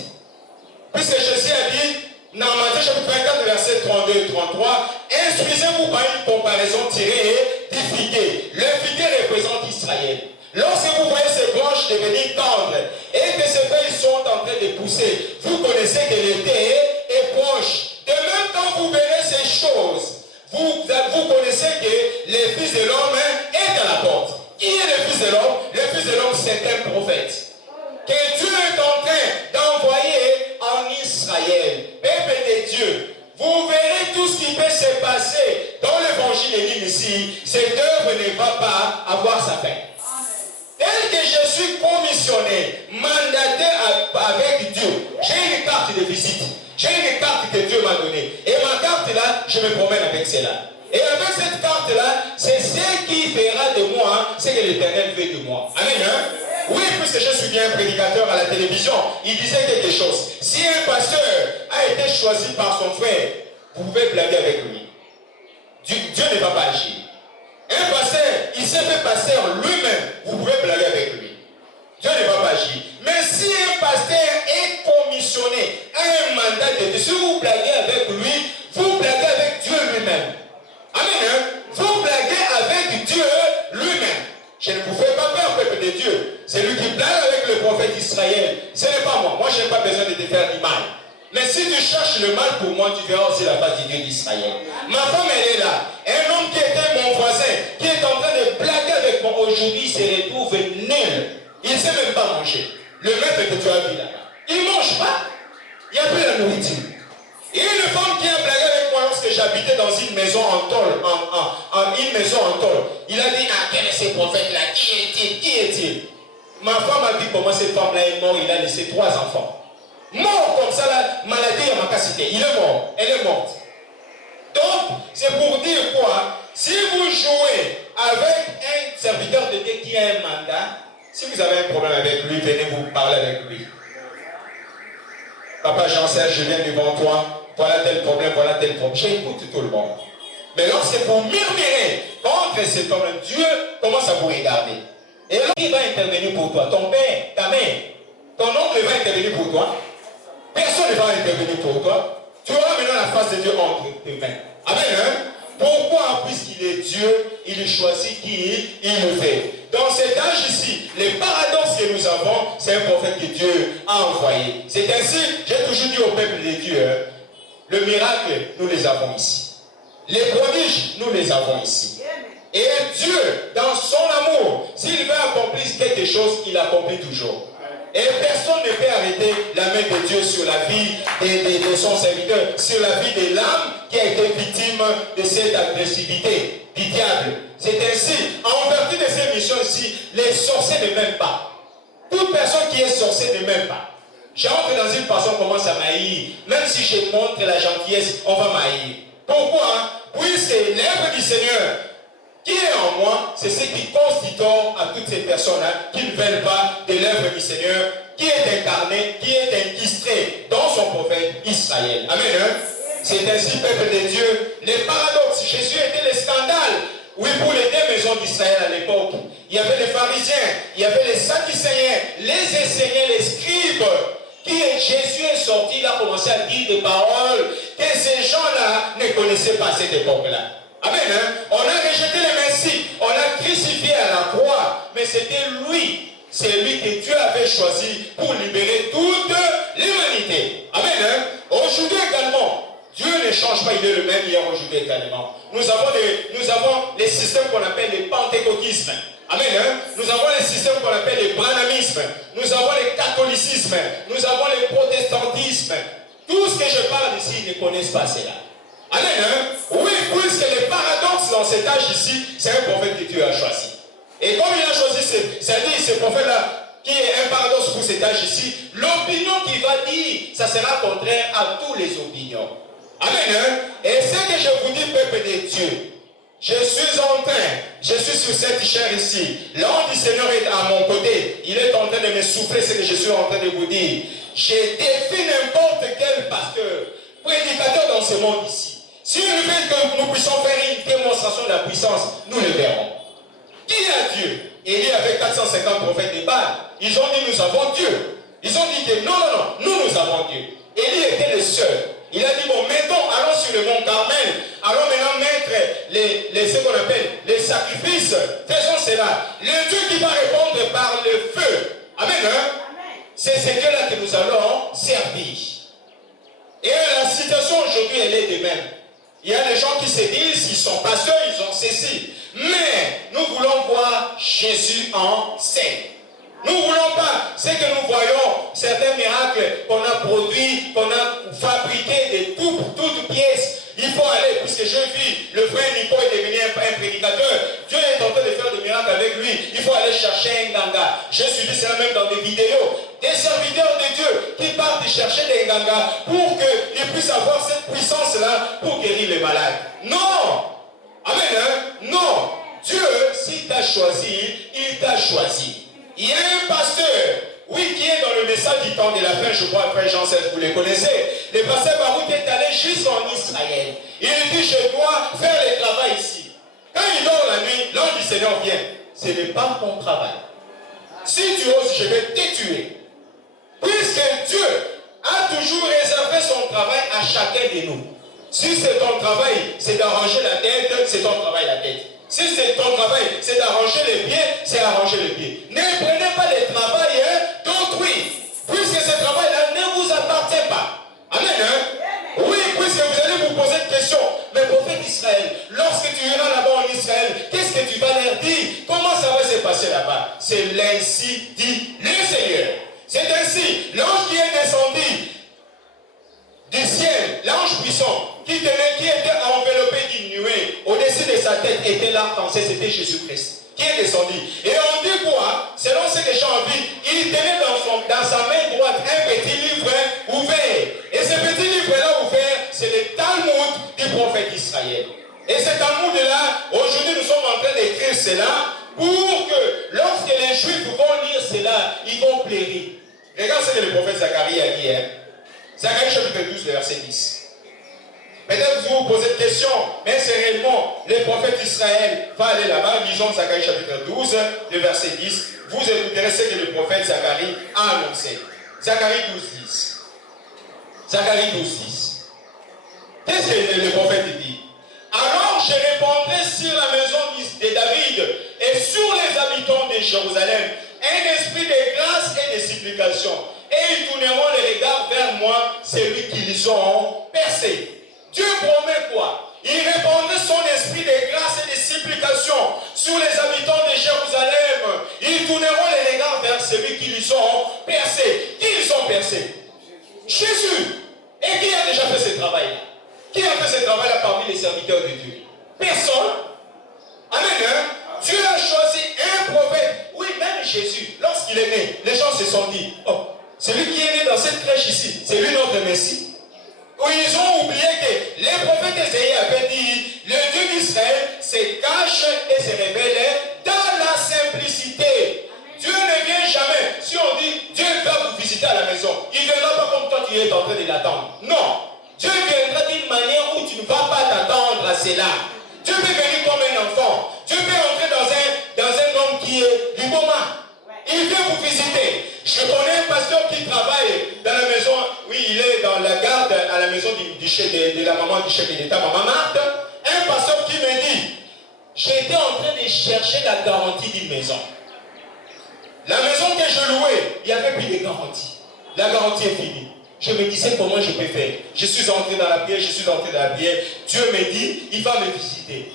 Puisque Jésus a dit, dans Matthieu chapitre 24, verset 32 et 33, instruisez-vous par une comparaison tirée du figuier. Le figuier représente Israël. Lorsque vous voyez ces branches devenir tendres et que ces feuilles sont en train de pousser, vous connaissez que l'été est proche. De même, quand vous verrez ces choses, vous connaissez que le Fils de l'homme est à la porte. Qui est le Fils de l'homme? Le Fils de l'homme, c'est un prophète. Que Dieu est en train d'envoyer en Israël, peuple de Dieu. Vous verrez tout ce qui peut se passer dans l'évangile de l'île ici. Cette œuvre ne va pas avoir sa fin. Tel que je suis commissionné, mandaté avec Dieu, j'ai une carte de visite. J'ai une carte que Dieu m'a donnée. Et ma carte là, je me promène avec celle-là. Et avec cette carte-là, c'est ce qui fera de moi ce que l'Éternel veut de moi. Amen. Hein? Oui, puisque je suis bien un prédicateur à la télévision, il disait quelque chose. Si un pasteur a été choisi par son frère, vous pouvez blaguer avec lui. Dieu ne va pas agir. Un pasteur, il s'est fait passer en lui-même, vous pouvez blaguer avec lui. Dieu ne va pas agir. Mais si un pasteur est commissionné à un mandat de Dieu, si vous blaguez avec lui, vous blaguez avec Dieu lui-même. Amen. Hein? Vous blaguez avec Dieu lui-même. Je ne vous fais pas peur, peuple de Dieu. C'est lui qui blague avec le prophète Israël. Ce n'est pas moi. Moi, je n'ai pas besoin de te faire du mal. Mais si tu cherches le mal pour moi, tu verras aussi la face du Dieu d'Israël. Ma femme, elle est là. Un homme qui était mon voisin, qui est en train de blaguer avec moi, aujourd'hui, il se retrouve nul. Il ne sait même pas manger. Le maître que tu as vu là-bas, il ne mange pas. Il n'y a plus la nourriture. Et une femme qui a blagué avec moi lorsque j'habitais dans une maison en tôle, une maison en tôle. Il a dit, ah, quel est ce prophète-là? Qui est-il? Qui est-il? Ma femme a dit comment cette femme-là est morte. Il a laissé 3 enfants. Mort comme ça, la maladie à ma capacité. Il est mort. Elle est morte. Donc, c'est pour dire quoi? Si vous jouez avec un serviteur de Dieu qui a un mandat, si vous avez un problème avec lui, venez vous parler avec lui. Papa Jean-Serge, je viens devant toi. Voilà tel problème, voilà tel problème. J'écoute tout le monde. Mais lorsque vous murmurez contre cet homme, Dieu commence à vous regarder. Et là, qui va intervenir pour toi? Ton père, ta mère, ton oncle va intervenir pour toi. Personne ne va intervenir pour toi. Tu auras maintenant la face de Dieu entre tes mains. Amen. Hein? Pourquoi? Puisqu'il est Dieu, il choisit qui il le fait. Dans cet âge ici, les paradoxes que nous avons, c'est un prophète que Dieu a envoyé. C'est ainsi, j'ai toujours dit au peuple de Dieu, le miracle, nous les avons ici. Les prodiges, nous les avons ici. Et Dieu, dans son amour, s'il veut accomplir quelque chose, il accomplit toujours. Et personne ne peut arrêter la main de Dieu sur la vie de son serviteur, sur la vie de l'âme qui a été victime de cette agressivité du diable. C'est ainsi, en vertu de ces missions ici, les sorciers ne m'aiment pas. Toute personne qui est sorcier ne m'aime pas. J'entre dans une personne commence à m'haïr. Même si je montre la gentillesse, on va m'haïr. Pourquoi? Puisque l'œuvre du Seigneur qui est en moi, c'est ce qui constitue à toutes ces personnes-là qui ne veulent pas de l'œuvre du Seigneur, qui est incarné, qui est illustré dans son prophète Israël. Amen. Hein? C'est ainsi, peuple de Dieu, les paradoxes. Jésus était le scandale. Oui, pour les 2 maisons d'Israël à l'époque. Il y avait les pharisiens, il y avait les sadducéens, les enseignants, les scribes. Jésus est sorti, il a commencé à dire des paroles que ces gens-là ne connaissaient pas à cette époque-là. Amen. Hein? On a rejeté le Messie, on l'a crucifié à la croix, mais c'était lui, c'est lui que Dieu avait choisi pour libérer toute l'humanité. Amen. Hein? Aujourd'hui également, Dieu ne change pas, il est le même hier, aujourd'hui également. Nous avons les systèmes qu'on appelle les pentecôtismes. Amen. Hein? Nous avons les systèmes qu'on appelle les branhamismes. Nous avons les catholicismes. Nous avons les protestantismes. Tout ce que je parle ici, ils ne connaissent pas cela. Amen. Hein? Oui, puisque les paradoxes dans cet âge ici, c'est un prophète que Dieu a choisi. Et comme il a choisi ce prophète-là, qui est un paradoxe pour cet âge ici, l'opinion qu'il va dire, ça sera contraire à toutes les opinions. Amen. Hein? Et ce que je vous dis, peuple de Dieu, je suis sur cette chair ici. L'ange du Seigneur est à mon côté. Il est en train de me souffler ce que je suis en train de vous dire. Je défie n'importe quel pasteur, prédicateur dans ce monde ici. Si il veut que nous puissions faire une démonstration de la puissance, nous le verrons. Qui a Dieu? Élie avait 450 prophètes de Baal. Ils ont dit nous avons Dieu. Ils ont dit que non, nous avons Dieu. Élie était le seul. Il a dit bon, allons sur le mont Carmel. Allons maintenant mettre ce qu'on appelle les sacrifices. Faisons cela. Le Dieu qui va répondre par le feu. Amen. Hein? C'est ce Dieu-là que nous allons servir. Et la situation aujourd'hui, elle est de même. Il y a des gens qui se disent, ils sont pasteurs, ils ont ceci. Mais nous voulons voir Jésus en scène. Nous ne voulons pas ce que nous voyons, certains miracles qu'on a produits, qu'on a fabriqués de toutes pièces. Il faut aller, puisque je vis, le frère Nico est devenu un prédicateur. Dieu est en train de faire des miracles avec lui. Il faut aller chercher un ganga. Je suis dit cela même dans des vidéos. Des serviteurs de Dieu qui partent chercher des gangas pour qu'ils puissent avoir cette puissance-là pour guérir les malades. Non! Amen, hein? Non! Dieu, s'il t'a choisi, il t'a choisi. Il y a un pasteur, oui, qui est dans le message du temps de la fin, je crois, frère Jean 16, vous les connaissez. Le pasteur Barouk est allé jusqu'en Israël. Il dit, je dois faire le travail ici. Quand il dort la nuit, l'ange du Seigneur vient. Ce n'est pas ton travail. Si tu oses, je vais te tuer. Puisque Dieu a toujours réservé son travail à chacun de nous. Si c'est ton travail, c'est d'arranger la tête, c'est ton travail la tête. Si c'est ton travail, c'est d'arranger les pieds, c'est arranger les pieds. Ne prenez pas le travail d'autrui, puisque ce travail-là ne vous appartient pas. Amen. Hein? Oui, puisque vous allez vous poser une question. Mais prophète d'Israël, lorsque tu iras là-bas en Israël, qu'est-ce que tu vas leur dire? Comment ça va se passer là-bas? C'est l'ainsi dit le Seigneur. C'est ainsi, l'ange qui est descendu du ciel, l'ange puissant, qui était enveloppé d'une nuée, au-dessus de sa tête était l'arc-en-ciel, c'était Jésus-Christ, qui est descendu. Et on dit quoi? Selon ce que j'ai envie, il tenait dans sa main droite un petit livre ouvert. Et ce petit livre-là ouvert, c'est le Talmud du prophète d'Israël. Et ce Talmud-là, aujourd'hui nous sommes en train d'écrire cela, pour que lorsque les Juifs vont lire cela, ils vont plairer. Regarde ce que le prophète Zacharie a dit. Hein? Zacharie chapitre 12, verset 10. Peut-être vous vous posez une question, mais c'est réellement le prophète d'Israël va aller là-bas. Lisons Zacharie chapitre 12, le verset 10. Vous écouterez ce que le prophète Zacharie a annoncé. Zacharie 12, 10. Zacharie 12, 10. Qu'est-ce que le prophète dit? Alors je répandrai sur la maison de David et sur les habitants de Jérusalem un esprit de grâce et de supplication. Et ils tourneront les regards vers moi, celui qu'ils ont percé. Dieu promet quoi? Il répandrait son esprit de grâce et de supplication sur les habitants de Jérusalem. Ils tourneront les regards vers celui qu'ils ont percé. Qui ils ont percé? Jésus. Et qui a déjà fait ce travail-là? Qui a fait ce travail-là parmi les serviteurs de Dieu? Personne. Amen. Hein? Dieu a choisi un prophète. Oui, même Jésus, lorsqu'il est né, les gens se sont dit, oh, celui qui est né dans cette crèche ici, c'est lui notre Messie. Où ils ont oublié que les prophètes Ésaïe avaient dit, le Dieu d'Israël se cache et se révèle dans la simplicité. Dieu ne vient jamais. Si on dit, Dieu va vous visiter à la maison, il ne viendra pas comme toi tu es en train de l'attendre. Non. Dieu viendra d'une manière où tu ne vas pas t'attendre à cela. Dieu peut venir comme un enfant. Dieu peut entrer dans un homme qui est du moment. Il vient vous visiter. Je connais un pasteur qui travaille dans la maison. Oui, il est dans la garde à la maison de la maman du chef de l'État, maman Marthe. Un pasteur qui me dit, j'étais en train de chercher la garantie d'une maison. La maison que je louais, il n'y avait plus de garantie. La garantie est finie. Je me disais comment je peux faire. Je suis entré dans la prière, Dieu me dit, il va me visiter.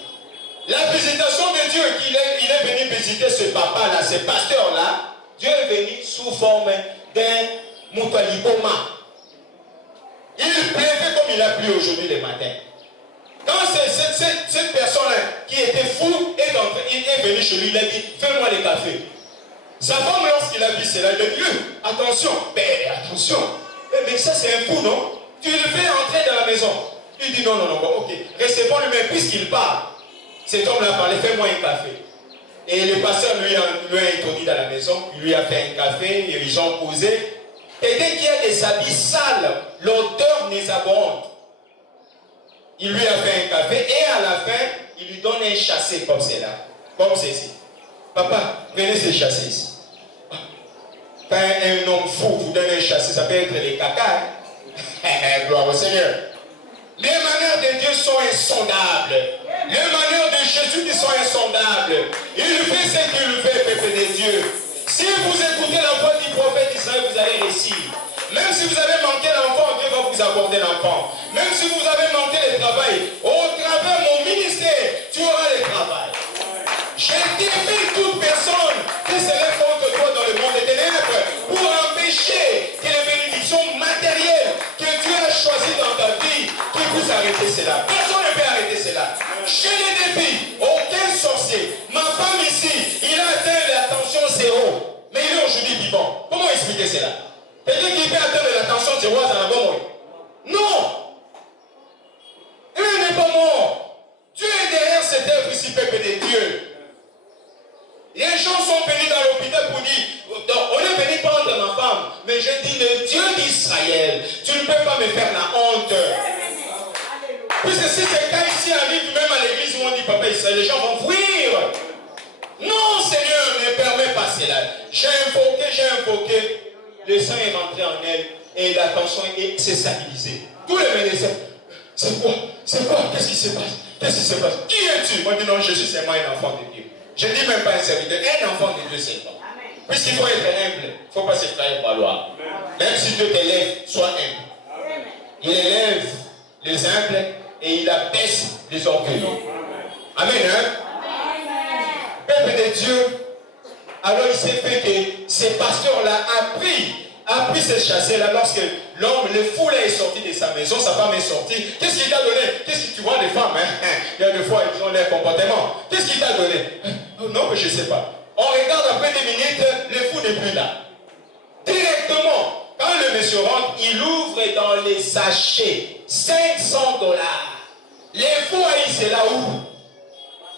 La visitation de Dieu, il est venu visiter ce papa-là, ce pasteur-là. Dieu est venu sous forme d'un moutaliboma. Il pleuvait comme il a plu aujourd'hui le matin. Quand cette personne-là qui était fou il est venu chez lui, il a dit, fais-moi le café. Sa femme, lorsqu'il a vu cela, il a dit, attention, mais ça c'est un fou, non? Tu le fais entrer dans la maison. Il dit non, non, non, bon, ok, recevons-le, mais puisqu'il parle, cet homme-là parlait, fais-moi un café. Et le pasteur lui a introduit dans la maison, il lui a fait un café, et ils ont causé. Et dès qu'il y a des habits sales, l'odeur nauséabonde. Il lui a fait un café, et à la fin, il lui donne un chassé comme c'est là, comme ceci. Papa, venez se chasser ici. Quand un homme fou vous donne un chassé, ça peut être les caca. Gloire au Seigneur. Les manières de Dieu sont insondables. Les manières de Jésus qui sont insondables. Il fait ce qu'il fait, peuple de Dieu. Si vous écoutez la voix du prophète Israël, vous allez réussir. Même si vous avez manqué l'enfant, Dieu va vous accorder l'enfant. Même si vous avez manqué le travail, au travers de mon ministère, tu auras le travail. Je défie toute personne qui se lève contre toi dans le monde des ténèbres pour empêcher que les bénédictions matérielles que Dieu a choisies dans ta vie qui puissent arrêter cela. Personne ne peut arrêter cela. Je les défie. Aucun sorcier. Ma femme ici, il a atteint la tension zéro. Mais il est aujourd'hui vivant. Comment expliquer cela? Quelqu'un qui peut atteindre la tension zéro, ça n'a pas mort. Non. Il n'est pas mort. Dieu est derrière cette œuvre ici, peuple de Dieu. Les gens sont venus dans l'hôpital pour dire, on est venu prendre ma femme, mais je dis, le Dieu d'Israël, tu ne peux pas me faire la honte. Puisque si ces cas ici arrivent même à l'église où on dit Papa Israël, les gens vont fuir. Non, Seigneur, ne permets pas cela. J'ai invoqué, le sang est rentré en elle et la tension s'est stabilisée. Tous les médecins, c'est quoi? Qu'est-ce qui se passe? Qui es-tu? Moi, je dis non, Jésus, c'est moi un enfant de Dieu. Je ne dis même pas un serviteur, un enfant de Dieu seulement. Puisqu'il faut être humble, il ne faut pas se faire valoir. Même si Dieu t'élève, sois humble. Il élève les humbles et il abaisse les orgueilleux. Amen. Hein? Peuple de Dieu, alors il s'est fait que ce pasteur-là a pris ce chassé-là lorsque l'homme, le fou là est sorti de sa maison, sa femme est sortie. Qu'est-ce qu'il t'a donné? Qu'est-ce que tu vois des femmes? Il y a des fois, ils ont leur comportement. Qu'est-ce qu'il t'a donné? Non, mais je ne sais pas. On regarde après 2 minutes, le fou n'est plus là. Directement, quand le monsieur rentre, il ouvre dans les sachets $500. Les fous haïs, c'est là où?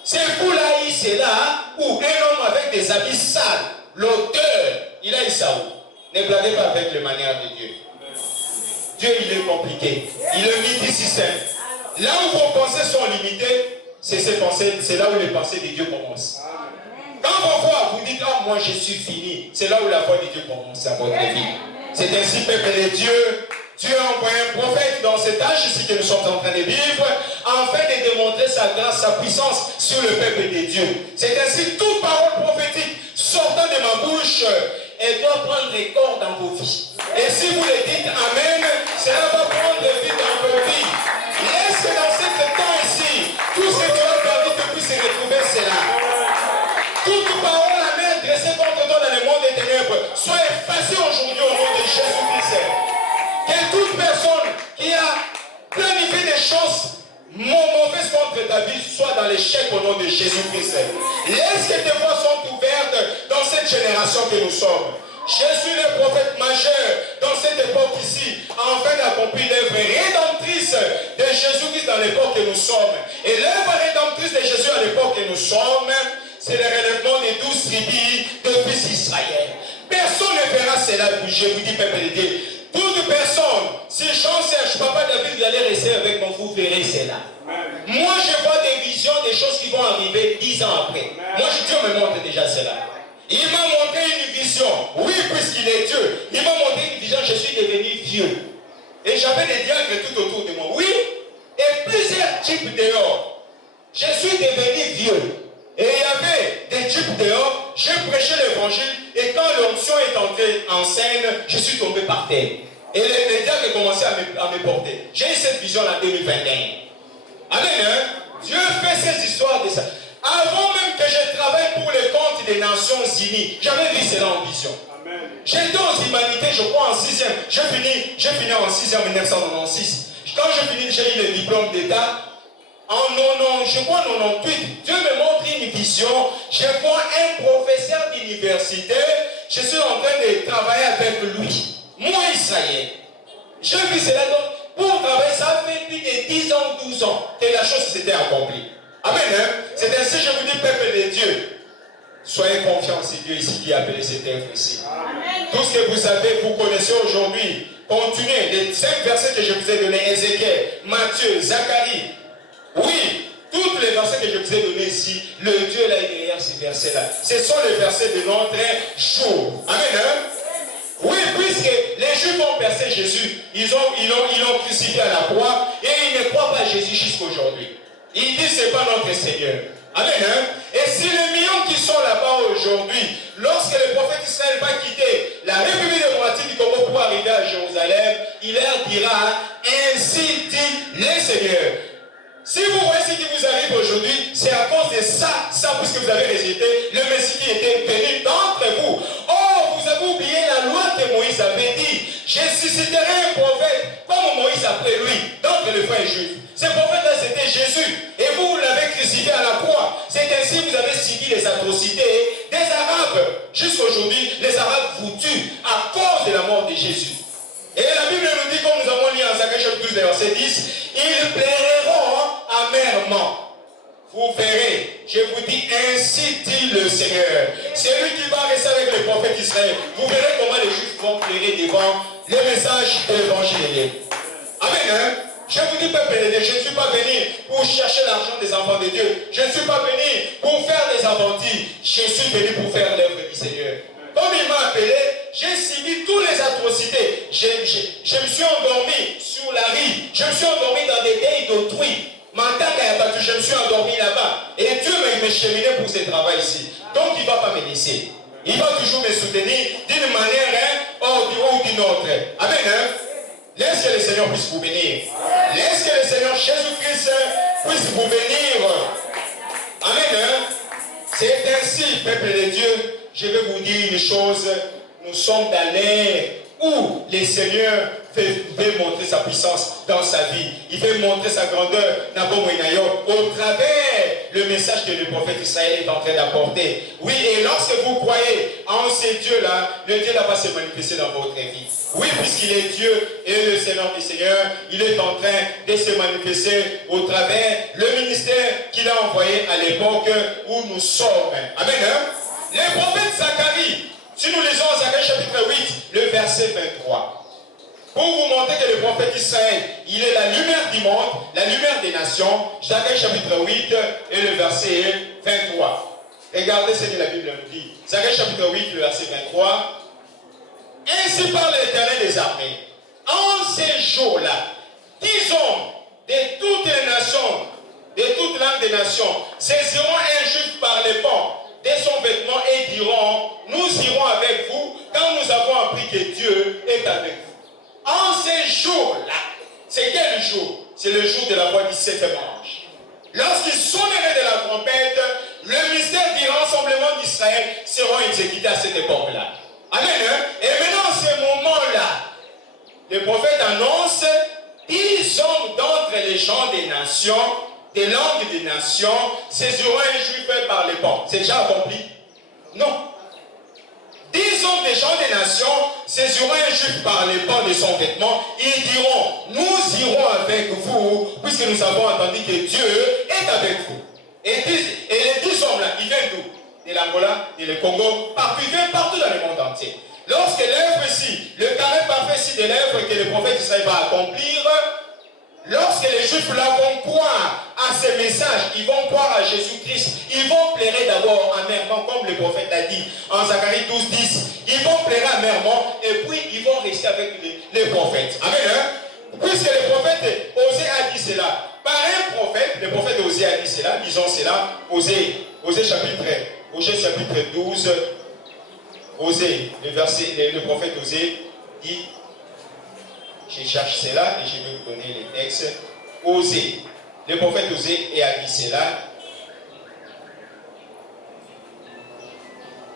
Ces fous là haïs, c'est là où un homme avec des habits sales, l'auteur, il a eu ça où? Ne blaguez pas avec les manières de Dieu. Dieu, il est compliqué. Il est midi système. Là où vos pensées sont limitées, c'est là où les pensées de Dieu commencent. Quand vos voix vous dites, ah, moi je suis fini, c'est là où la voix de Dieu commence à votre vie. C'est ainsi, peuple de Dieu. Dieu a envoyé un prophète dans cet âge ici que nous sommes en train de vivre, afin de démontrer sa grâce, sa puissance sur le peuple de Dieu. C'est ainsi, toute parole prophétique sortant de ma bouche, elle doit prendre des corps dans vos vies. Et si vous le dites Amen, cela va prendre vie dans vos vies. Laisse dans ce temps ici, tout ce qui va permis que puisse retrouver cela. Toute parole amère dressée contre toi dans le monde des ténèbres soit effacée aujourd'hui au nom de Jésus-Christ. Que toute personne qui a planifié des choses mauvaises contre ta vie soit dans l'échec au nom de Jésus-Christ. Laisse que tes voies sont ouvertes dans cette génération que nous sommes. Jésus le prophète majeur dans cette époque ici, afin d'accomplir l'œuvre rédemptrice de Jésus-Christ dans l'époque que nous sommes. Et l'œuvre rédemptrice de Jésus à l'époque que nous sommes, c'est le relèvement des 12 tribus de fils d'Israël. Personne ne verra cela bouger, vous dit peuple de Dieu. Toute personne, si j'en cherche, papa David, vous allez rester avec moi, vous verrez cela. Moi, je vois des visions, des choses qui vont arriver 10 ans après. Moi, Dieu me montre déjà cela. Il m'a montré une vision. Oui, puisqu'il est Dieu. Il m'a montré une vision, je suis devenu vieux. Et j'avais des diacres tout autour de moi. Oui, et plusieurs types dehors. Je suis devenu vieux. Et il y avait des types dehors. J'ai prêché l'évangile. Et quand l'onction est entrée en scène, je suis tombé par terre. Et les diacres commençaient à me porter. J'ai eu cette vision-là en 2021. Amen, hein? Dieu fait ces histoires de ça. Avant même que je travaille pour le compte des Nations Unies, j'avais vu cela en vision. J'étais aux humanités, je crois en 6e. J'ai fini en 6e en 1996. Quand j'ai fini, j'ai eu le diplôme d'État. En 90, je crois 98, Dieu me montre une vision. Je vois un professeur d'université. Je suis en train de travailler avec lui. Moi, Israël. J'ai vu cela. Donc, Pour travailler, ça fait plus de 10 ans, 12 ans que la chose s'était accomplie. Amen. Hein? C'est ainsi, je vous dis, peuple de Dieu. Soyez confiants, c'est Dieu ici qui a appelé cette œuvre ici. Amen. Tout ce que vous savez, vous connaissez aujourd'hui. Continuez. Les 5 versets que je vous ai donnés, Ézéchiel, Matthieu, Zacharie. Oui, tous les versets que je vous ai donnés ici, le Dieu là est derrière ces versets-là. Ce sont les versets de notre jour. Amen. Hein? Oui, puisque les Juifs ont percé Jésus, ils l'ont crucifié à la croix et ils ne croient pas à Jésus jusqu'aujourd'hui. Ils disent c'est pas notre Seigneur. Amen. Hein? Et si les millions qui sont là-bas aujourd'hui, lorsque le prophète Israël va quitter la République démocratique du Congo pour arriver à Jérusalem, il leur dira, ainsi dit le Seigneur. Si vous voyez ce qui vous arrive aujourd'hui, c'est à cause de ça, puisque vous avez rejeté le Messie qui était venu d'entre vous. Oh, vous avez oublié la loi que Moïse avait dit. Je susciterai un prophète comme Moïse après lui, d'entre les frères juifs. Ce prophète-là, c'était Jésus. Et vous l'avez crucifié à la croix. C'est ainsi que vous avez subi les atrocités des Arabes. Jusqu'aujourd'hui, les Arabes vous tuent à cause de la mort de Jésus. Et la Bible nous dit, comme nous avons lu en Zacharie chapitre 12, verset 10, ils plairont amèrement. Vous verrez, je vous dis, ainsi dit le Seigneur. C'est lui qui va rester avec le prophète Israël. Vous verrez comment les Juifs vont plairer devant le message de l'évangile. Amen. Hein? Je vous dis, peuple de Dieu, je ne suis pas venu pour chercher l'argent des enfants de Dieu. Je ne suis pas venu pour faire des aventures. Je suis venu pour faire l'œuvre du Seigneur. Comme il m'a appelé, j'ai subi toutes les atrocités. Je me suis endormi sur la rive. Je me suis endormi dans des deuils d'autrui. Je me suis endormi là-bas. Et Dieu m'a cheminé pour ce travail ici. Donc il ne va pas me laisser. Il va toujours me soutenir d'une manière ou d'une autre. Amen. Hein? Laisse que le Seigneur puisse vous bénir. Laisse que le Seigneur Jésus-Christ puisse vous bénir. Amen. Hein? C'est ainsi, peuple de Dieu. Je vais vous dire une chose, nous sommes dans l'ère où le Seigneur veut montrer sa puissance dans sa vie. Il veut montrer sa grandeur au travers le message que le prophète Israël est en train d'apporter. Oui, et lorsque vous croyez en ce Dieu-là, le Dieu-là va se manifester dans votre vie. Oui, puisqu'il est Dieu et le Seigneur des Seigneurs, il est en train de se manifester au travers le ministère qu'il a envoyé à l'époque où nous sommes. Amen. Hein? Le prophète Zacharie, si nous lisons Zacharie chapitre 8, le verset 23, pour vous montrer que le prophète Israël, il est la lumière du monde, la lumière des nations, Zacharie chapitre 8 et le verset 23. Regardez ce que la Bible nous dit. Zacharie chapitre 8, le verset 23. Ainsi parle l'Éternel des armées. En ces jours-là, 10 hommes de toutes les nations, de toute langue des nations, saisiront un juif par les pans de son vêtement et diront, nous irons avec vous quand nous avons appris que Dieu est avec vous. En ces jours-là, c'est quel jour? C'est le jour de la voix du septième ange. Lorsqu'il sonnerait de la trompette, le mystère du rassemblement d'Israël sera exécuté à cette époque-là. Amen. Hein? Et maintenant, à ce moment-là, le prophète annonce 10 hommes d'entre les gens des nations, des langues des nations, saisiront un juif par les pans. C'est déjà accompli? Non. 10 hommes des gens des nations saisiront un juif par les pans de son vêtement. Ils diront, nous irons avec vous, puisque nous avons entendu que Dieu est avec vous. Et les 10 hommes-là, ils viennent d'où? De l'Angola, de le Congo, partout, ils viennent partout dans le monde entier. Lorsque l'œuvre ici, le carré parfait ici de l'œuvre que le prophète Israël va accomplir, lorsque les Juifs là vont croire à ce message, ils vont croire à Jésus-Christ, ils vont plairer d'abord amèrement, comme le prophète a dit en Zacharie 12, 10. Ils vont plairer amèrement et puis ils vont rester avec les prophètes. Amen. Hein? Puisque le prophète Osée a dit cela. Par un prophète, le prophète Osée a dit cela, disons cela, Osée chapitre 12, Osée, le prophète Osée dit, je cherche cela et je vais vous donner les textes. Osée, le prophète Osée a dit cela.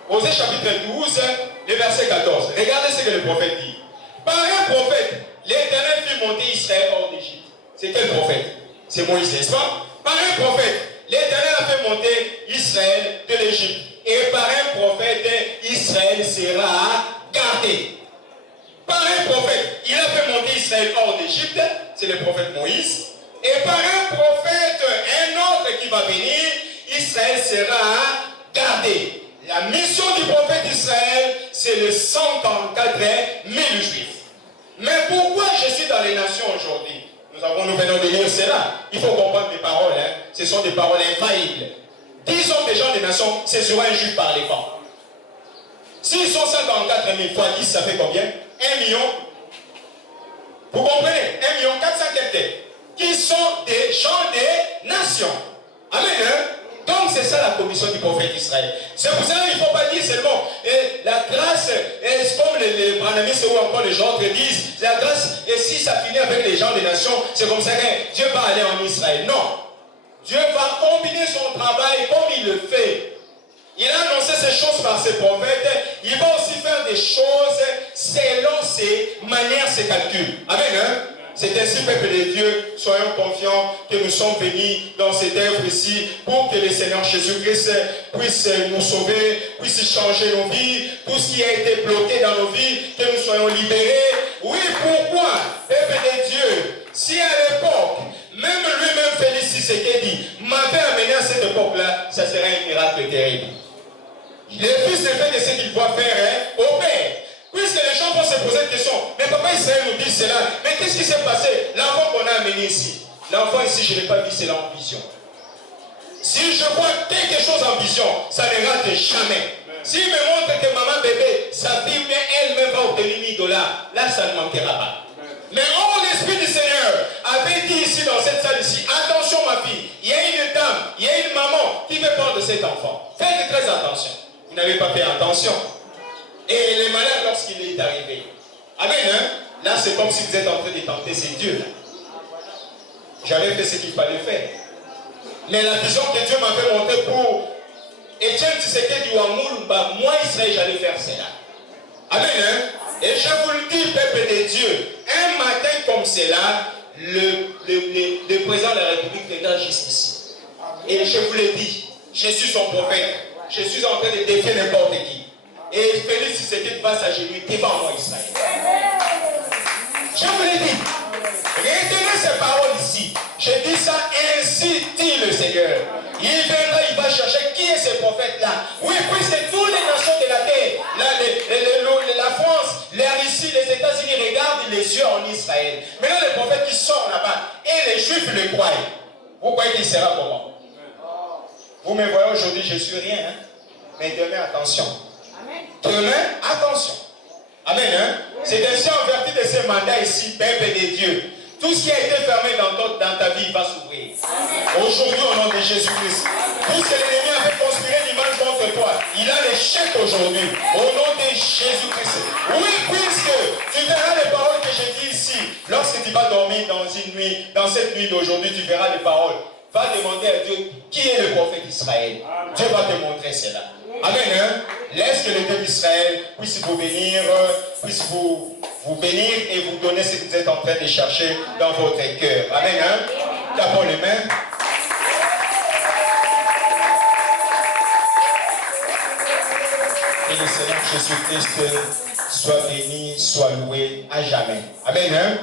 Osée chapitre 12, le verset 14. Regardez ce que le prophète dit. Par un prophète, l'Éternel fit monter Israël hors d'Égypte. C'est quel prophète? C'est Moïse, n'est-ce pas? Par un prophète, l'Éternel a fait monter Israël de l'Égypte. Et par un prophète, Israël sera gardé. Par un prophète, il a fait monter Israël hors d'Égypte. c'est le prophète Moïse. Et par un prophète, un autre qui va venir, Israël sera gardé. La mission du prophète d'Israël, c'est les 144 000 juifs. Mais pourquoi je suis dans les nations aujourd'hui? Nous venons de lire cela. Il faut comprendre mes paroles. Ce sont des paroles infaillibles. 10 hommes des gens des nations, c'est sur un juif par les femmes. S'ils sont 144 000 fois 10, ça fait combien? 1 million. Vous comprenez? 1 million 400 quelques. Qui sont des gens des nations. Amen. Donc c'est ça la commission du prophète d'Israël. C'est pour ça qu'il ne faut pas dire seulement la grâce, comme les branamistes ou encore les gens disent, la grâce, et si ça finit avec les gens des nations, c'est comme ça que Dieu va aller en Israël. Non. Dieu va combiner son travail comme il le fait. Il a annoncé ces choses par ses prophètes. Il va aussi faire des choses selon ses manières, ses calculs. Amen. C'est ainsi, peuple de Dieu, soyons confiants que nous sommes venus dans cette œuvre ici pour que le Seigneur Jésus-Christ puisse nous sauver, puisse changer nos vies, tout ce qui a été bloqué dans nos vies, que nous soyons libérés. Oui, pourquoi, peuple de Dieu, si à l'époque, même lui-même Félix Tshisekedi m'avait amené à cette époque-là, ça serait un miracle terrible. Le fils de fait de ce qu'il doit faire au Père. Puisque les gens vont se poser cette question, mais papa Israël nous dit cela, mais qu'est-ce qui s'est passé? L'enfant qu'on a amené ici, l'enfant ici, je ne l'ai pas vu, c'est là en vision. Si je vois quelque chose en vision, ça ne rate jamais. S'il me montre que maman bébé, sa fille elle-même va obtenir 1000 $, là ça ne manquera pas. Mais oh, l'Esprit du Seigneur avait dit ici dans cette salle ici, attention ma fille, il y a une dame, il y a une maman qui veut prendre cet enfant. Faites très attention. Vous n'avez pas fait attention. Et les malades lorsqu'il est arrivé. Amen. Là c'est comme si vous êtes en train de tenter ces dieux. J'avais fait ce qu'il fallait faire. Mais la vision que Dieu m'avait montrée pour Etienne Tshisekedi Wamulumba, moi Israël, j'allais faire cela. Amen. Et je vous le dis, peuple de Dieu, un matin comme cela, le président de la République viendra juste ici. Et je vous le dis, je suis son prophète. Je suis en train de défier n'importe qui. Et Félix Tshisekedi va s'agenouiller devant moi, Israël. Je vous l'ai dit. Retenez ces paroles ici. Je dis ça, ainsi dit le Seigneur. Il viendra, il va chercher qui est ce prophète-là. Oui, puisque toutes les nations de la terre, la France, la Russie, les États-Unis regardent les yeux en Israël. Maintenant, le prophète qui sort là-bas, et les Juifs le croient. Vous croyez qu'il sera comment? Vous me voyez aujourd'hui, je suis rien. Mais demain, attention. Demain, attention. Amen. C'est ainsi en vertu de ce mandat ici, peuple de Dieu. Tout ce qui a été fermé dans ta vie va s'ouvrir. Aujourd'hui, au nom de Jésus-Christ. Tout ce que l'ennemi avait conspiré l'image contre toi, il a l'échec aujourd'hui. Au nom de Jésus-Christ. Oui, puisque tu verras les paroles que j'ai dites ici. Lorsque tu vas dormir dans cette nuit d'aujourd'hui, tu verras les paroles. Va demander à Dieu qui est le prophète d'Israël. Dieu va te montrer cela. Amen. Laisse que le Dieu d'Israël puisse vous bénir, puisse vous bénir et vous donner ce que vous êtes en train de chercher dans votre cœur. Amen. D'abord les mains. Et le Seigneur Jésus-Christ soit béni, soit loué à jamais. Amen.